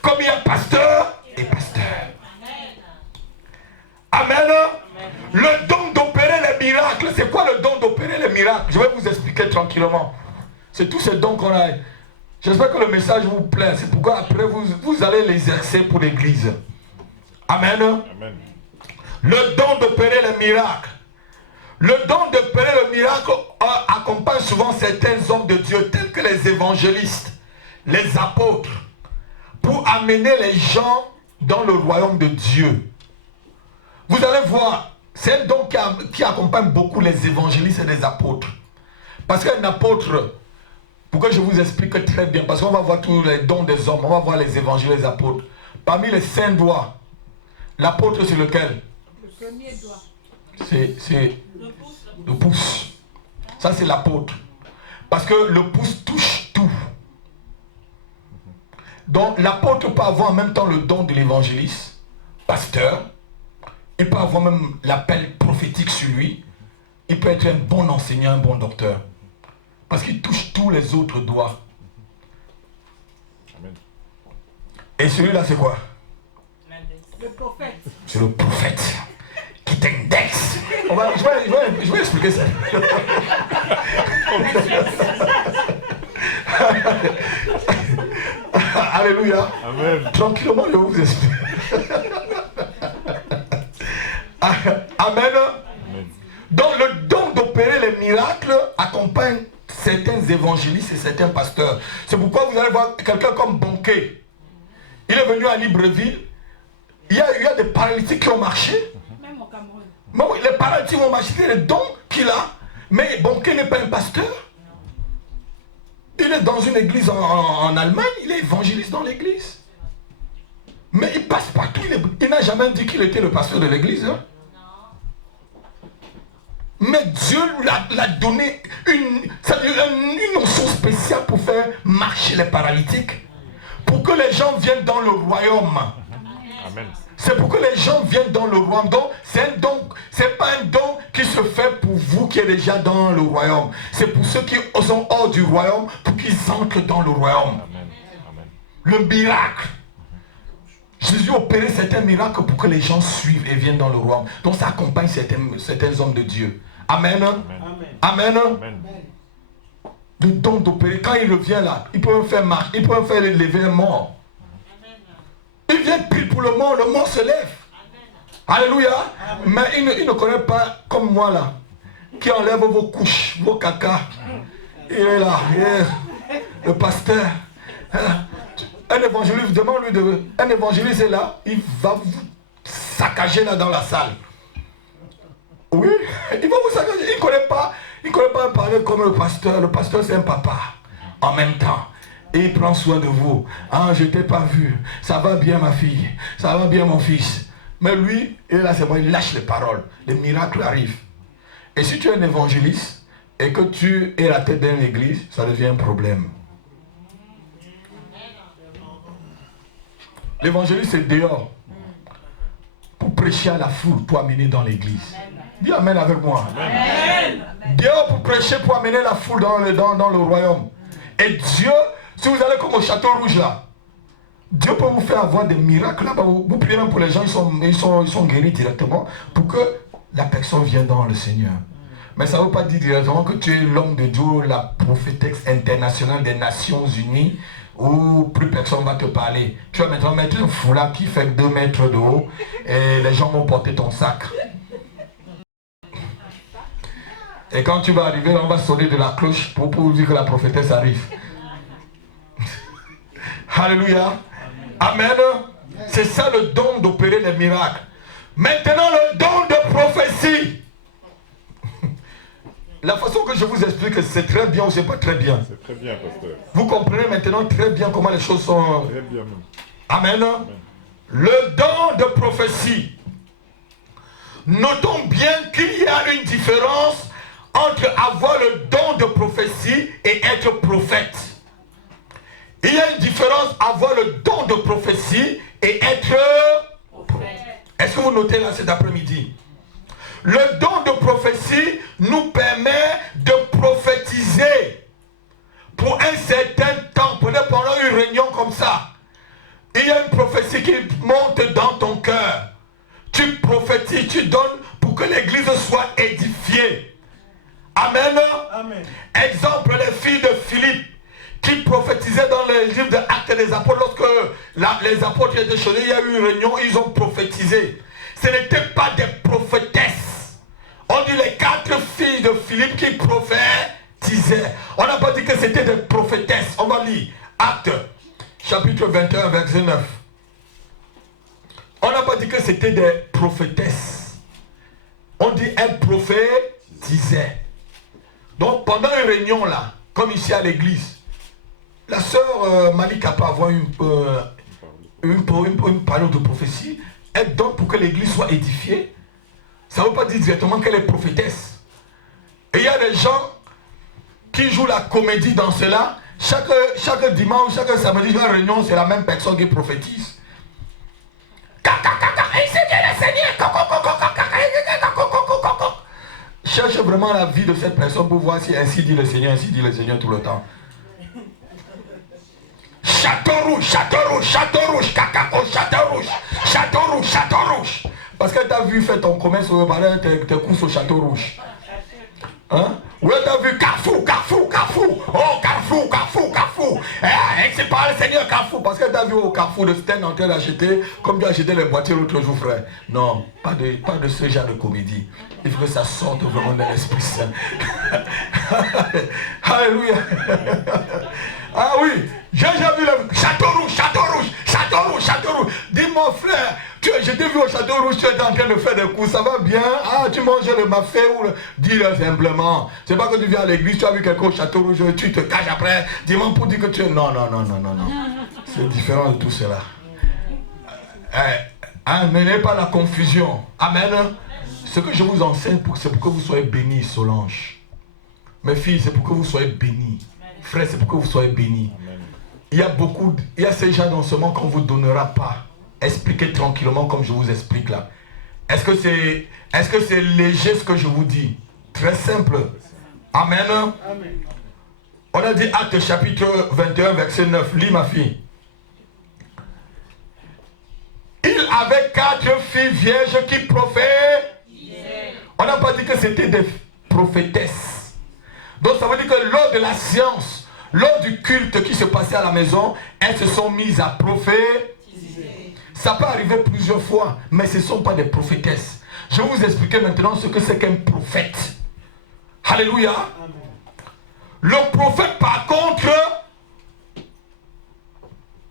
Comme il y a pasteur et pasteur. Amen. Le don d'opérer les miracles. C'est quoi le don d'opérer les miracles? Je vais vous expliquer tranquillement. C'est tous ces dons qu'on a. J'espère que le message vous plaît. C'est pourquoi après vous allez l'exercer pour l'église. Amen. Amen. Le don d'opérer les miracles. Le don d'opérer le miracle accompagne souvent certains hommes de Dieu, tels que les évangélistes, les apôtres, pour amener les gens dans le royaume de Dieu. Vous allez voir, c'est un don qui accompagne beaucoup les évangélistes et les apôtres. Parce qu'un apôtre, pourquoi je vous explique très bien, parce qu'on va voir tous les dons des hommes, on va voir les évangiles et les apôtres. Parmi les 5 doigts, l'apôtre c'est lequel? Le premier doigt. C'est le pouce. Ça c'est l'apôtre. Parce que le pouce touche tout. Donc l'apôtre peut avoir en même temps le don de l'évangéliste, pasteur. Il peut avoir même l'appel prophétique sur lui. Il peut être un bon enseignant, un bon docteur. Parce qu'il touche tous les autres doigts. Amen. Et celui-là c'est quoi? Le prophète. C'est le prophète qui t'indexe. Je vais expliquer ça. Alléluia. Amen. Tranquillement, je vais vous expliquer. Amen. Amen. Donc le don d'opérer les miracles accompagne certains évangélistes et certains pasteurs. C'est pourquoi vous allez voir quelqu'un comme Bonquet. Il est venu à Libreville. Il y a des paralytiques qui ont marché. Même au Cameroun. Mais oui, les paralytiques ont marché, c'est les dons qu'il a. Mais Bonquet n'est pas un pasteur. Il est dans une église en Allemagne, il est évangéliste dans l'église. Mais il passe partout, il n'a jamais dit qu'il était le pasteur de l'église. Hein. Mais Dieu lui a donné une notion spéciale pour faire marcher les paralytiques. Pour que les gens viennent dans le royaume. Amen. C'est pour que les gens viennent dans le royaume. Donc, c'est un don. C'est pas un don qui se fait pour vous qui êtes déjà dans le royaume. C'est pour ceux qui sont hors du royaume, pour qu'ils entrent dans le royaume. Amen. Amen. Le miracle. Jésus opérait certains miracles pour que les gens suivent et viennent dans le royaume. Donc, ça accompagne certains hommes de Dieu. Amen. Amen. Amen. Amen. Le don d'opérer. Quand il revient là, il peut me faire marcher, il peut me faire lever un mort. Il vient prier pour le mort se lève. Alléluia. Mais il ne connaît pas comme moi là, qui enlève vos couches, vos caca. Il est là, le pasteur. Un évangéliste, demande-lui un évangéliste est là, il va vous saccager là dans la salle. Oui, il va vous saccager. Il ne connaît pas parler comme le pasteur. Le pasteur c'est un papa. En même temps. Et il prend soin de vous. Ah, je t'ai pas vu. Ça va bien ma fille. Ça va bien mon fils. Mais lui, il est là, c'est bon, il lâche les paroles. Les miracles arrivent. Et si tu es un évangéliste et que tu es la tête d'une église, ça devient un problème. L'évangéliste c'est dehors. Pour prêcher à la foule, pour amener dans l'église. Dis amen avec moi. Amen. Dehors pour prêcher, pour amener la foule dans le royaume. Et Dieu, si vous allez comme au château rouge là, Dieu peut vous faire avoir des miracles là-bas. Vous priez même pour les gens, ils sont guéris directement pour que la personne vienne dans le Seigneur. Mais ça ne veut pas dire directement que tu es l'homme de Dieu, la prophétesse internationale des Nations Unies, où plus personne ne va te parler. Tu vas maintenant mettre un foulard qui fait 2 mètres de haut et les gens vont porter ton sac. Et quand tu vas arriver, là, on va sonner de la cloche pour dire que la prophétesse arrive. Alléluia. Amen. C'est ça le don d'opérer les miracles. Maintenant, le don de prophétie. La façon que je vous explique, c'est très bien ou c'est pas très bien. C'est très bien, pasteur. Vous comprenez maintenant très bien comment les choses sont. Très bien même. Amen. Amen. Le don de prophétie. Notons bien qu'il y a une différence entre avoir le don de prophétie et être prophète. Il y a une différence avoir le don de prophétie et être prophète. Est-ce que vous notez là cet après-midi? Le don de prophétie nous permet de prophétiser pour un certain temps, peut-être pendant une réunion comme ça. Il y a une prophétie qui monte dans ton cœur. Tu prophétises, tu donnes pour que l'église soit édifiée. Amen. Amen. Exemple, les filles de Philippe qui prophétisaient dans le livre de Actes des Apôtres. Lorsque les apôtres étaient choisis, il y a eu une réunion, ils ont prophétisé. Ce n'étaient pas des prophétesses. On dit les 4 filles de Philippe qui prophétisaient. On n'a pas dit que c'était des prophétesses. On va lire Actes, chapitre 21, verset 9. On n'a pas dit que c'était des prophétesses. On dit elles prophétisaient. Donc pendant une réunion là, comme ici à l'église, la sœur Malika peut avoir une parole de prophétie. Elle donne pour que l'église soit édifiée. Ça ne veut pas dire directement qu'elle est prophétesse. Et il y a des gens qui jouent la comédie dans cela. Chaque dimanche, chaque samedi, chaque réunion, c'est la même personne qui prophétise. Cherche vraiment la vie de cette personne pour voir si ainsi dit le Seigneur tout le temps. Château rouge, château rouge, château rouge, cacaco, château rouge, château rouge, château rouge. Parce que tu as vu faire ton commerce au barin, tes courses au château rouge. Hein? Oui, tu as vu Carrefour, Carrefour, Carrefour. Oh, Carrefour, Carrefour, Carrefour. C'est pas le Seigneur Carrefour. Parce que tu as vu au Carrefour de Sten en train d'acheter, comme tu as acheté les boîtiers l'autre jour, frère. Non, pas de ce genre de comédie. Il faut que ça sorte vraiment de l'Esprit Saint. Alléluia. Ah oui, j'ai déjà vu le château rouge, château rouge, château rouge, château rouge. Dis-moi frère, je t'ai vu au château rouge, tu étais en train de faire des coups, ça va bien? Ah, tu manges le mafé ou le... Dis-le simplement. C'est pas que tu viens à l'église, tu as vu quelqu'un au château rouge, tu te caches après. Dis-moi pour dire que tu es... Non. C'est différent de tout cela. Ne n'ayez pas la confusion. Amen. Ce que je vous enseigne, c'est pour que vous soyez bénis, Solange. Mes filles, c'est pour que vous soyez bénis. Frère, c'est pour que vous soyez bénis. Il y a ces gens dans ce monde qu'on ne vous donnera pas. Expliquez tranquillement comme je vous explique là. Est-ce que c'est léger ce que je vous dis? Très simple. Amen. Amen. On a dit Actes chapitre 21 verset 9. Lis ma fille. Il avait 4 filles vierges qui prophétisaient. On n'a pas dit que c'était des prophétesses. Donc ça veut dire que lors de la séance, lors du culte qui se passait à la maison, elles se sont mises à prophétiser. Ça peut arriver plusieurs fois, mais ce ne sont pas des prophétesses. Je vais vous expliquer maintenant ce que c'est qu'un prophète. Alléluia. Le prophète par contre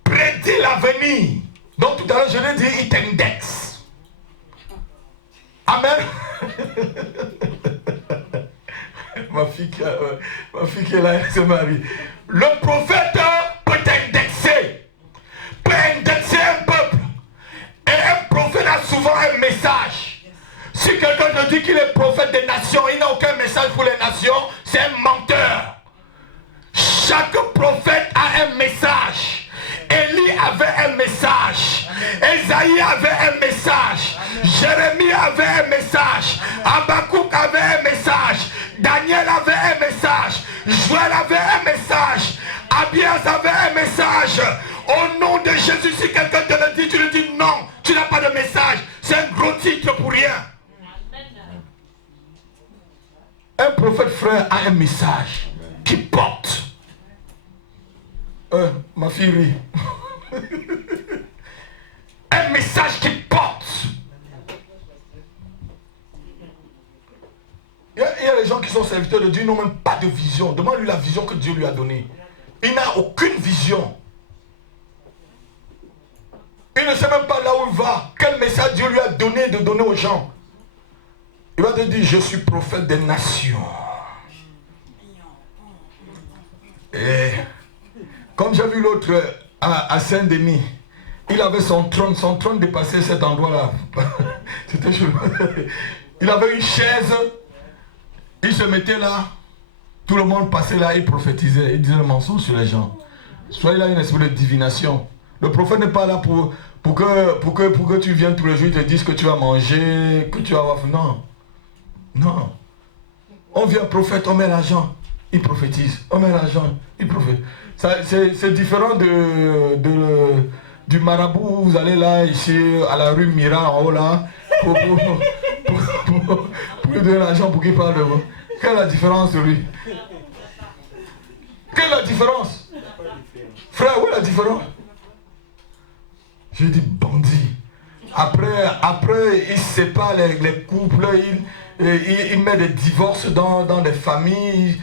prédit l'avenir. Donc tout à l'heure je l'ai dit, il t'indexe. Amen. Ma fille qui est là, elle se marie. Le prophète peut indexer un peuple. Et un prophète a souvent un message. Si quelqu'un te dit qu'il est prophète des nations, il n'a aucun message pour les nations, c'est un menteur. Chaque prophète a un message. Élie avait un message. Esaïe avait un message. Jérémie avait un message. Habakkuk avait un message. Daniel avait un message. Joël avait un message. Abias avait un message. Au nom de Jésus, si quelqu'un te le dit, tu lui dis non, tu n'as pas de message. C'est un gros titre pour rien. Un prophète, frère, a un message qui porte. Ma fille rit. Un message qui porte. Il y a les gens qui sont serviteurs de Dieu, ils n'ont même pas de vision. Demande-lui la vision que Dieu lui a donnée. Il n'a aucune vision. Il ne sait même pas là où il va. Quel message Dieu lui a donné de donner aux gens. Il va te dire, je suis prophète des nations. Et comme j'ai vu l'autre à Saint-Denis, il avait son trône dépassait cet endroit-là. C'était chelou. Il avait une chaise, il se mettait là, tout le monde passait là, il prophétisait, il disait le mensonge sur les gens. Soit il a une espèce de divination. Le prophète n'est pas là pour que tu viennes tous les jours, il te dise que tu vas manger, que tu vas avoir... Non. Non. On vient prophète, on met l'argent, il prophétise. On met l'argent, il prophétise. C'est différent du marabout où vous allez là, ici, à la rue Mira, en haut là, pour lui donner l'argent pour qu'il parle de vous. Quelle est la différence de lui? Quelle est la différence? Frère, où est la différence? Je dis bandit. Après il sépare les couples, il met des divorces dans des familles,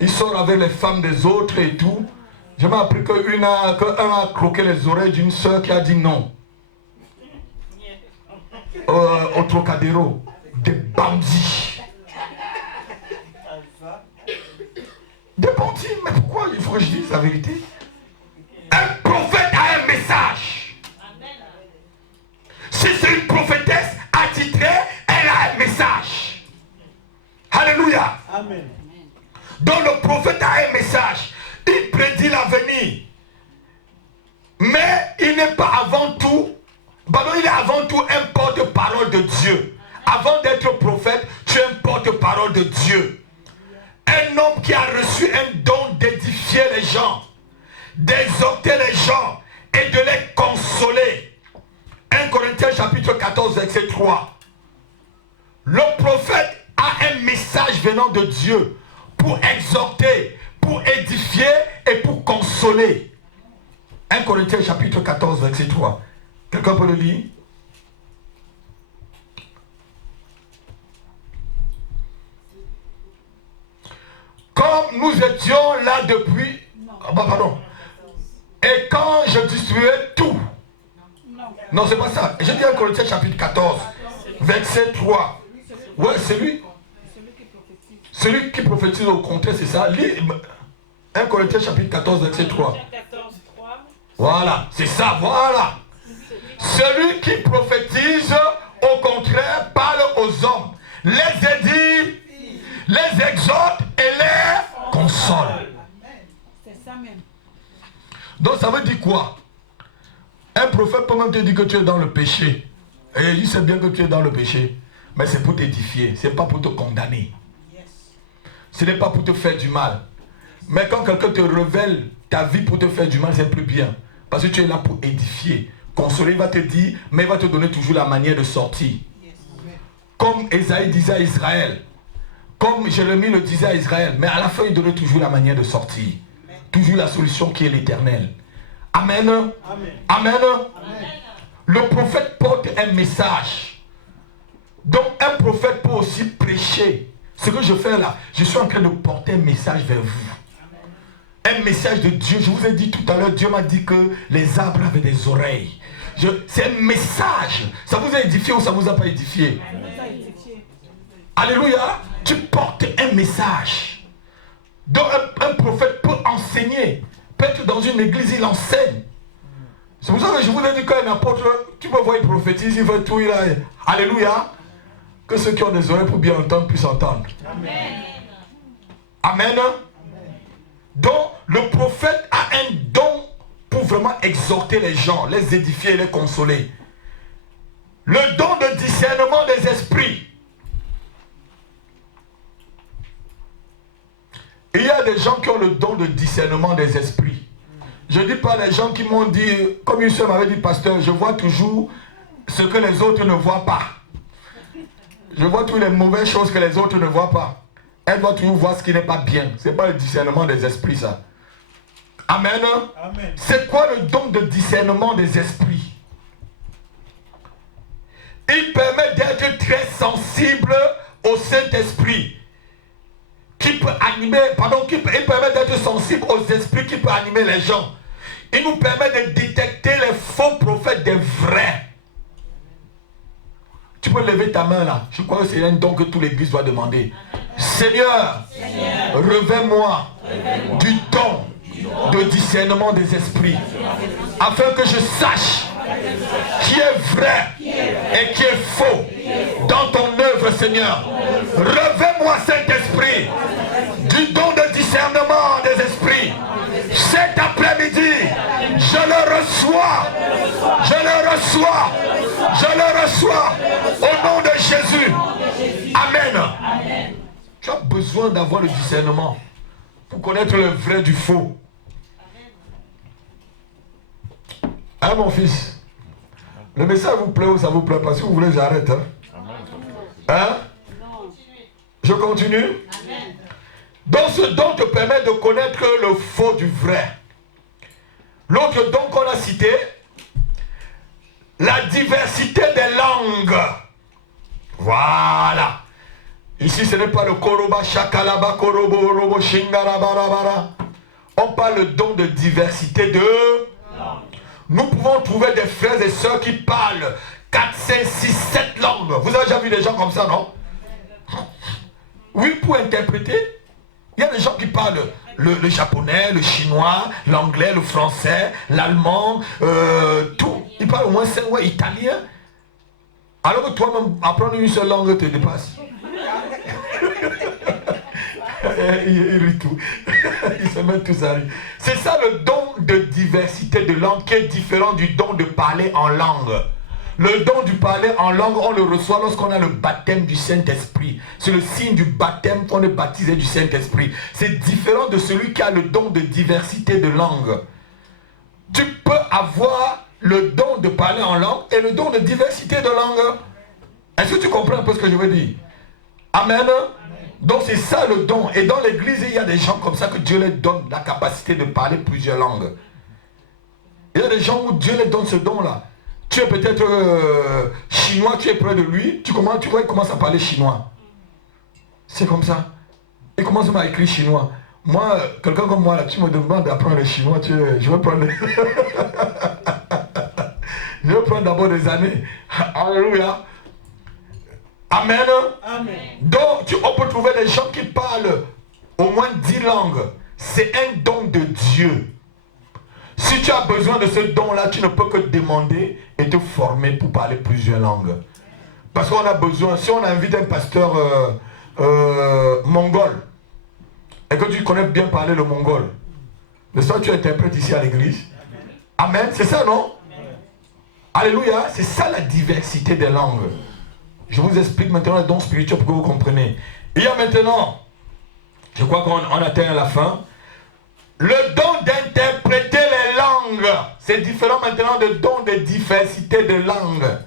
il sort avec les femmes des autres et tout. Je m'ai appris qu'un a croqué les oreilles d'une soeur qui a dit non. Au Trocadéro. Des bandits. Des bandits, mais pourquoi il faut que je dise la vérité? Un prophète a un message. Si c'est une prophétesse attitrée, elle a un message. Alléluia. Amen. Donc le prophète a un message. Il prédit l'avenir. Mais il n'est pas avant tout, il est avant tout un porte-parole de Dieu. Avant d'être prophète, tu es un porte-parole de Dieu. Un homme qui a reçu un don d'édifier les gens, d'exhorter les gens et de les consoler. 1 Corinthiens chapitre 14 verset 3. Le prophète a un message venant de Dieu pour exhorter, pour édifier et pour consoler. 1 Corinthiens chapitre 14 verset 3. Quelqu'un peut le lire? Comme nous étions là depuis... Et quand je distribuais tout... Non, c'est pas ça. Je dis 1 Corinthiens chapitre 14 verset 3. Ouais, c'est lui. Celui qui prophétise au contraire, c'est ça. 1 Corinthiens chapitre 14 verset 3. Voilà, c'est ça, voilà. Celui qui prophétise au contraire parle aux hommes, les édifie, les exhorte et les console. C'est ça même. Donc ça veut dire quoi? Un prophète peut même te dire que tu es dans le péché. Et il sait bien que tu es dans le péché. Mais c'est pour t'édifier, c'est pas pour te condamner. Ce n'est pas pour te faire du mal. Mais quand quelqu'un te révèle ta vie pour te faire du mal, c'est plus bien. Parce que tu es là pour édifier. Consoler, il va te dire, mais il va te donner toujours la manière de sortir. Comme Esaïe disait à Israël. Comme Jérémie le disait à Israël. Mais à la fin, il donnait toujours la manière de sortir. Toujours la solution qui est l'éternel. Amen. Amen. Amen. Amen. Le prophète porte un message. Donc un prophète peut aussi prêcher. Ce que je fais là, je suis en train de porter un message vers vous. Un message de Dieu. Je vous ai dit tout à l'heure, Dieu m'a dit que les arbres avaient des oreilles. C'est un message. Ça vous a édifié ou ça vous a pas édifié? Alléluia. Tu portes un message. Donc un prophète peut enseigner. Peut être dans une église, il enseigne. C'est pour ça que je vous ai dit qu'un apôtre, tu peux voir, il prophétise, il veut tout, il a... Alléluia. Que ceux qui ont des oreilles pour bien entendre puissent entendre. Amen. Amen. Donc, le prophète a un don pour vraiment exhorter les gens, les édifier et les consoler. Le don de discernement des esprits. Il y a des gens qui ont le don de discernement des esprits. Je ne dis pas les gens qui m'ont dit, comme une soeur m'avait dit, pasteur, je vois toujours ce que les autres ne voient pas. Je vois toutes les mauvaises choses que les autres ne voient pas. elle doit toujours voir ce qui n'est pas bien. Ce n'est pas le discernement des esprits, ça. Amen. Amen. C'est quoi le don de discernement des esprits? Il permet d'être très sensible au Saint-Esprit. Il permet d'être sensible aux esprits qui peuvent animer les gens. Il nous permet de détecter les faux prophètes des vrais. Tu peux lever ta main là. Je crois que c'est un don que toute l'église doit demander. Seigneur, revêt-moi du don de discernement des esprits, afin que je sache qui est vrai et qui est faux dans ton œuvre, Seigneur. Revêt-moi, Saint-Esprit, du don de discernement des esprits. Cet après-midi, je le reçois. Je le reçois. Je le reçois au nom de Jésus. Amen. Tu as besoin d'avoir le discernement pour connaître le vrai du faux. Hein, mon fils? Le message vous plaît ou ça vous plaît pas? Si vous voulez, j'arrête. Hein? Je continue? Donc ce don te permet de connaître le faux du vrai. L'autre don qu'on a cité, la diversité des langues. Voilà. Ici, ce n'est pas le koroba, shakalaba, korobo, robo, shingarabarabara. On parle le don de diversité de... Nous pouvons trouver des frères et sœurs qui parlent 4, 5, 6, 7 langues. Vous avez déjà vu des gens comme ça, non? Oui, pour interpréter, il y a des gens qui parlent le japonais, le chinois, l'anglais, le français, l'allemand, tout. Ils parlent au moins 5 ou italien. Alors que toi-même, apprendre une seule langue te dépasse. Il rit tout. Ils se mettent tous à rire. C'est ça le don de diversité de langue qui est différent du don de parler en langue. Le don du parler en langue, on le reçoit lorsqu'on a le baptême du Saint-Esprit. C'est le signe du baptême qu'on est baptisé du Saint-Esprit. C'est différent de celui qui a le don de diversité de langue. Tu peux avoir le don de parler en langue et le don de diversité de langue. Est-ce que tu comprends un peu ce que je veux dire? Amen. Donc c'est ça le don. Et dans l'église, il y a des gens comme ça que Dieu leur donne la capacité de parler plusieurs langues. Il y a des gens où Dieu leur donne ce don-là. Tu es peut-être chinois, tu es près de lui, tu vois, il commence à parler chinois. C'est comme ça. Il commence à écrire chinois. Moi, quelqu'un comme moi, là, tu me demandes d'apprendre le chinois, je vais prendre... je vais prendre d'abord des années. Alléluia. Amen. Amen. Donc, on peut trouver des gens qui parlent au moins 10 langues. C'est un don de Dieu. Si tu as besoin de ce don-là, tu ne peux que demander et te former pour parler plusieurs langues. Parce qu'on a besoin, si on invite un pasteur mongol, et que tu connais bien parler le mongol, n'est-ce pas, tu interprètes ici à l'église? Amen, c'est ça, non? Alléluia, c'est ça la diversité des langues. Je vous explique maintenant le don spirituel pour que vous compreniez. Il y a maintenant, je crois qu'on atteint la fin, le don d'interpréter les langues. C'est différent maintenant de don de diversité de langues.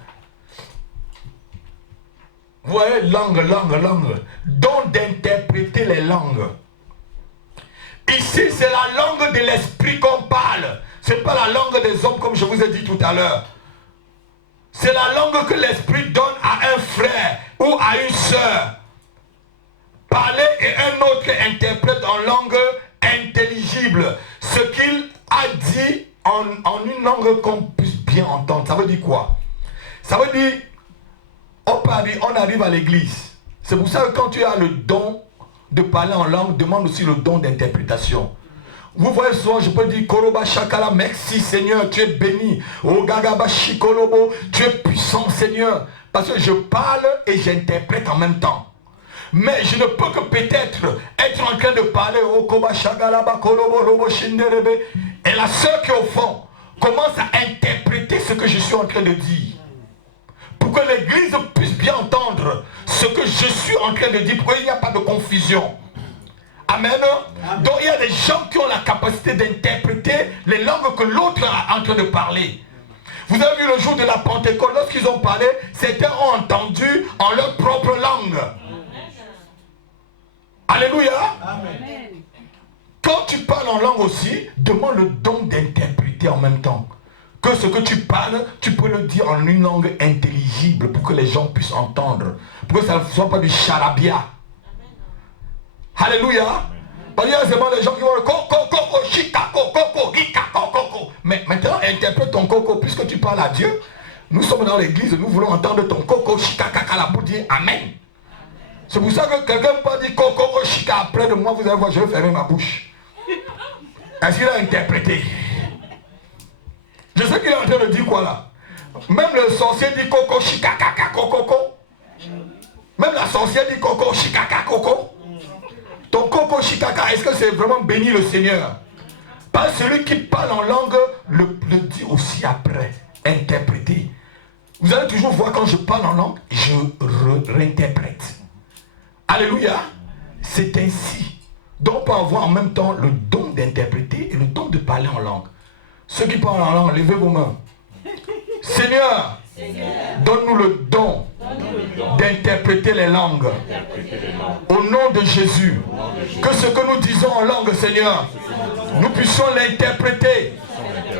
Vous voyez, langue. Don d'interpréter les langues. Ici, c'est la langue de l'esprit qu'on parle. Ce n'est pas la langue des hommes comme je vous ai dit tout à l'heure. C'est la langue que l'esprit donne à un frère ou à une sœur. Parler et un autre interprète en langue intelligible ce qu'il a dit en une langue qu'on puisse bien entendre. Ça veut dire quoi? Ça veut dire, on arrive à l'église. C'est pour ça que quand tu as le don de parler en langue, demande aussi le don d'interprétation. Vous voyez souvent, je peux dire Koroba Shakala, merci Seigneur, tu es béni. Oh Gagaba Shikolobo, tu es puissant Seigneur. Parce que je parle et j'interprète en même temps. Mais je ne peux que peut-être être en train de parler au Koba Shagalaba Kolobo Robo Shinderebe. Et la sœur qui est au fond commence à interpréter ce que je suis en train de dire. Pour que l'église puisse bien entendre ce que je suis en train de dire, pour qu'il n'y a pas de confusion. Amen. Donc il y a des gens qui ont la capacité d'interpréter les langues que l'autre est en train de parler. Vous avez vu le jour de la Pentecôte, lorsqu'ils ont parlé, certains ont entendu en leur propre langue. Alléluia. Amen. Quand tu parles en langue aussi, demande le don d'interpréter en même temps. Que ce que tu parles, tu peux le dire en une langue intelligible pour que les gens puissent entendre. Pour que ça ne soit pas du charabia. Alléluia. Parce qu'il y a seulement les gens qui vont le coco, chika, coco, ika, coco. Mais maintenant, interprète ton coco puisque tu parles à Dieu. Nous sommes dans l'église, nous voulons entendre ton coco, chika, kakala pour dire Amen. C'est pour ça que quelqu'un peut dire coco, chika, après de moi, vous allez voir, je vais fermer ma bouche. Est-ce qu'il a interprété? Je sais qu'il est en train de dire quoi là. Même le sorcier dit coco, chika, kaka, coco. Même la sorcière dit coco, chika, kaka, coco. Ton coco shikaka, est-ce que c'est vraiment béni le Seigneur? Pas celui qui parle en langue le dit aussi après, interpréter. Vous allez toujours voir quand je parle en langue, je réinterprète. Alléluia. C'est ainsi. Donc on peut avoir en même temps le don d'interpréter et le don de parler en langue. Ceux qui parlent en langue, levez vos mains. Seigneur, donne-nous le don d'interpréter les langues. Au nom de Jésus, que ce que nous disons en langue, Seigneur, nous puissions l'interpréter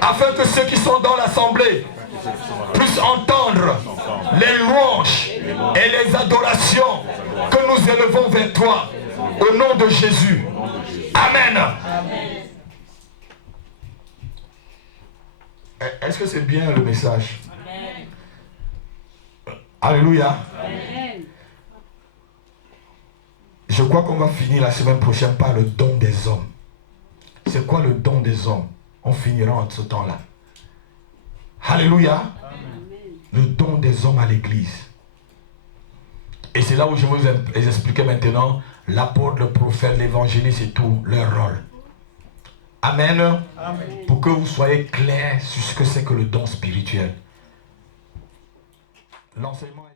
afin que ceux qui sont dans l'assemblée puissent entendre les louanges et les adorations que nous élevons vers toi. Au nom de Jésus. Amen. Est-ce que c'est bien le message? Alléluia. Amen. Je crois qu'on va finir la semaine prochaine par le don des hommes. C'est quoi le don des hommes? On finira en ce temps-là. Alléluia. Amen. Le don des hommes à l'église. Et c'est là où je vais vous expliquer maintenant l'apôtre, le prophète, l'évangéliste et tout, leur rôle. Amen. Amen. Pour que vous soyez clairs sur ce que c'est que le don spirituel. L'enseignement est...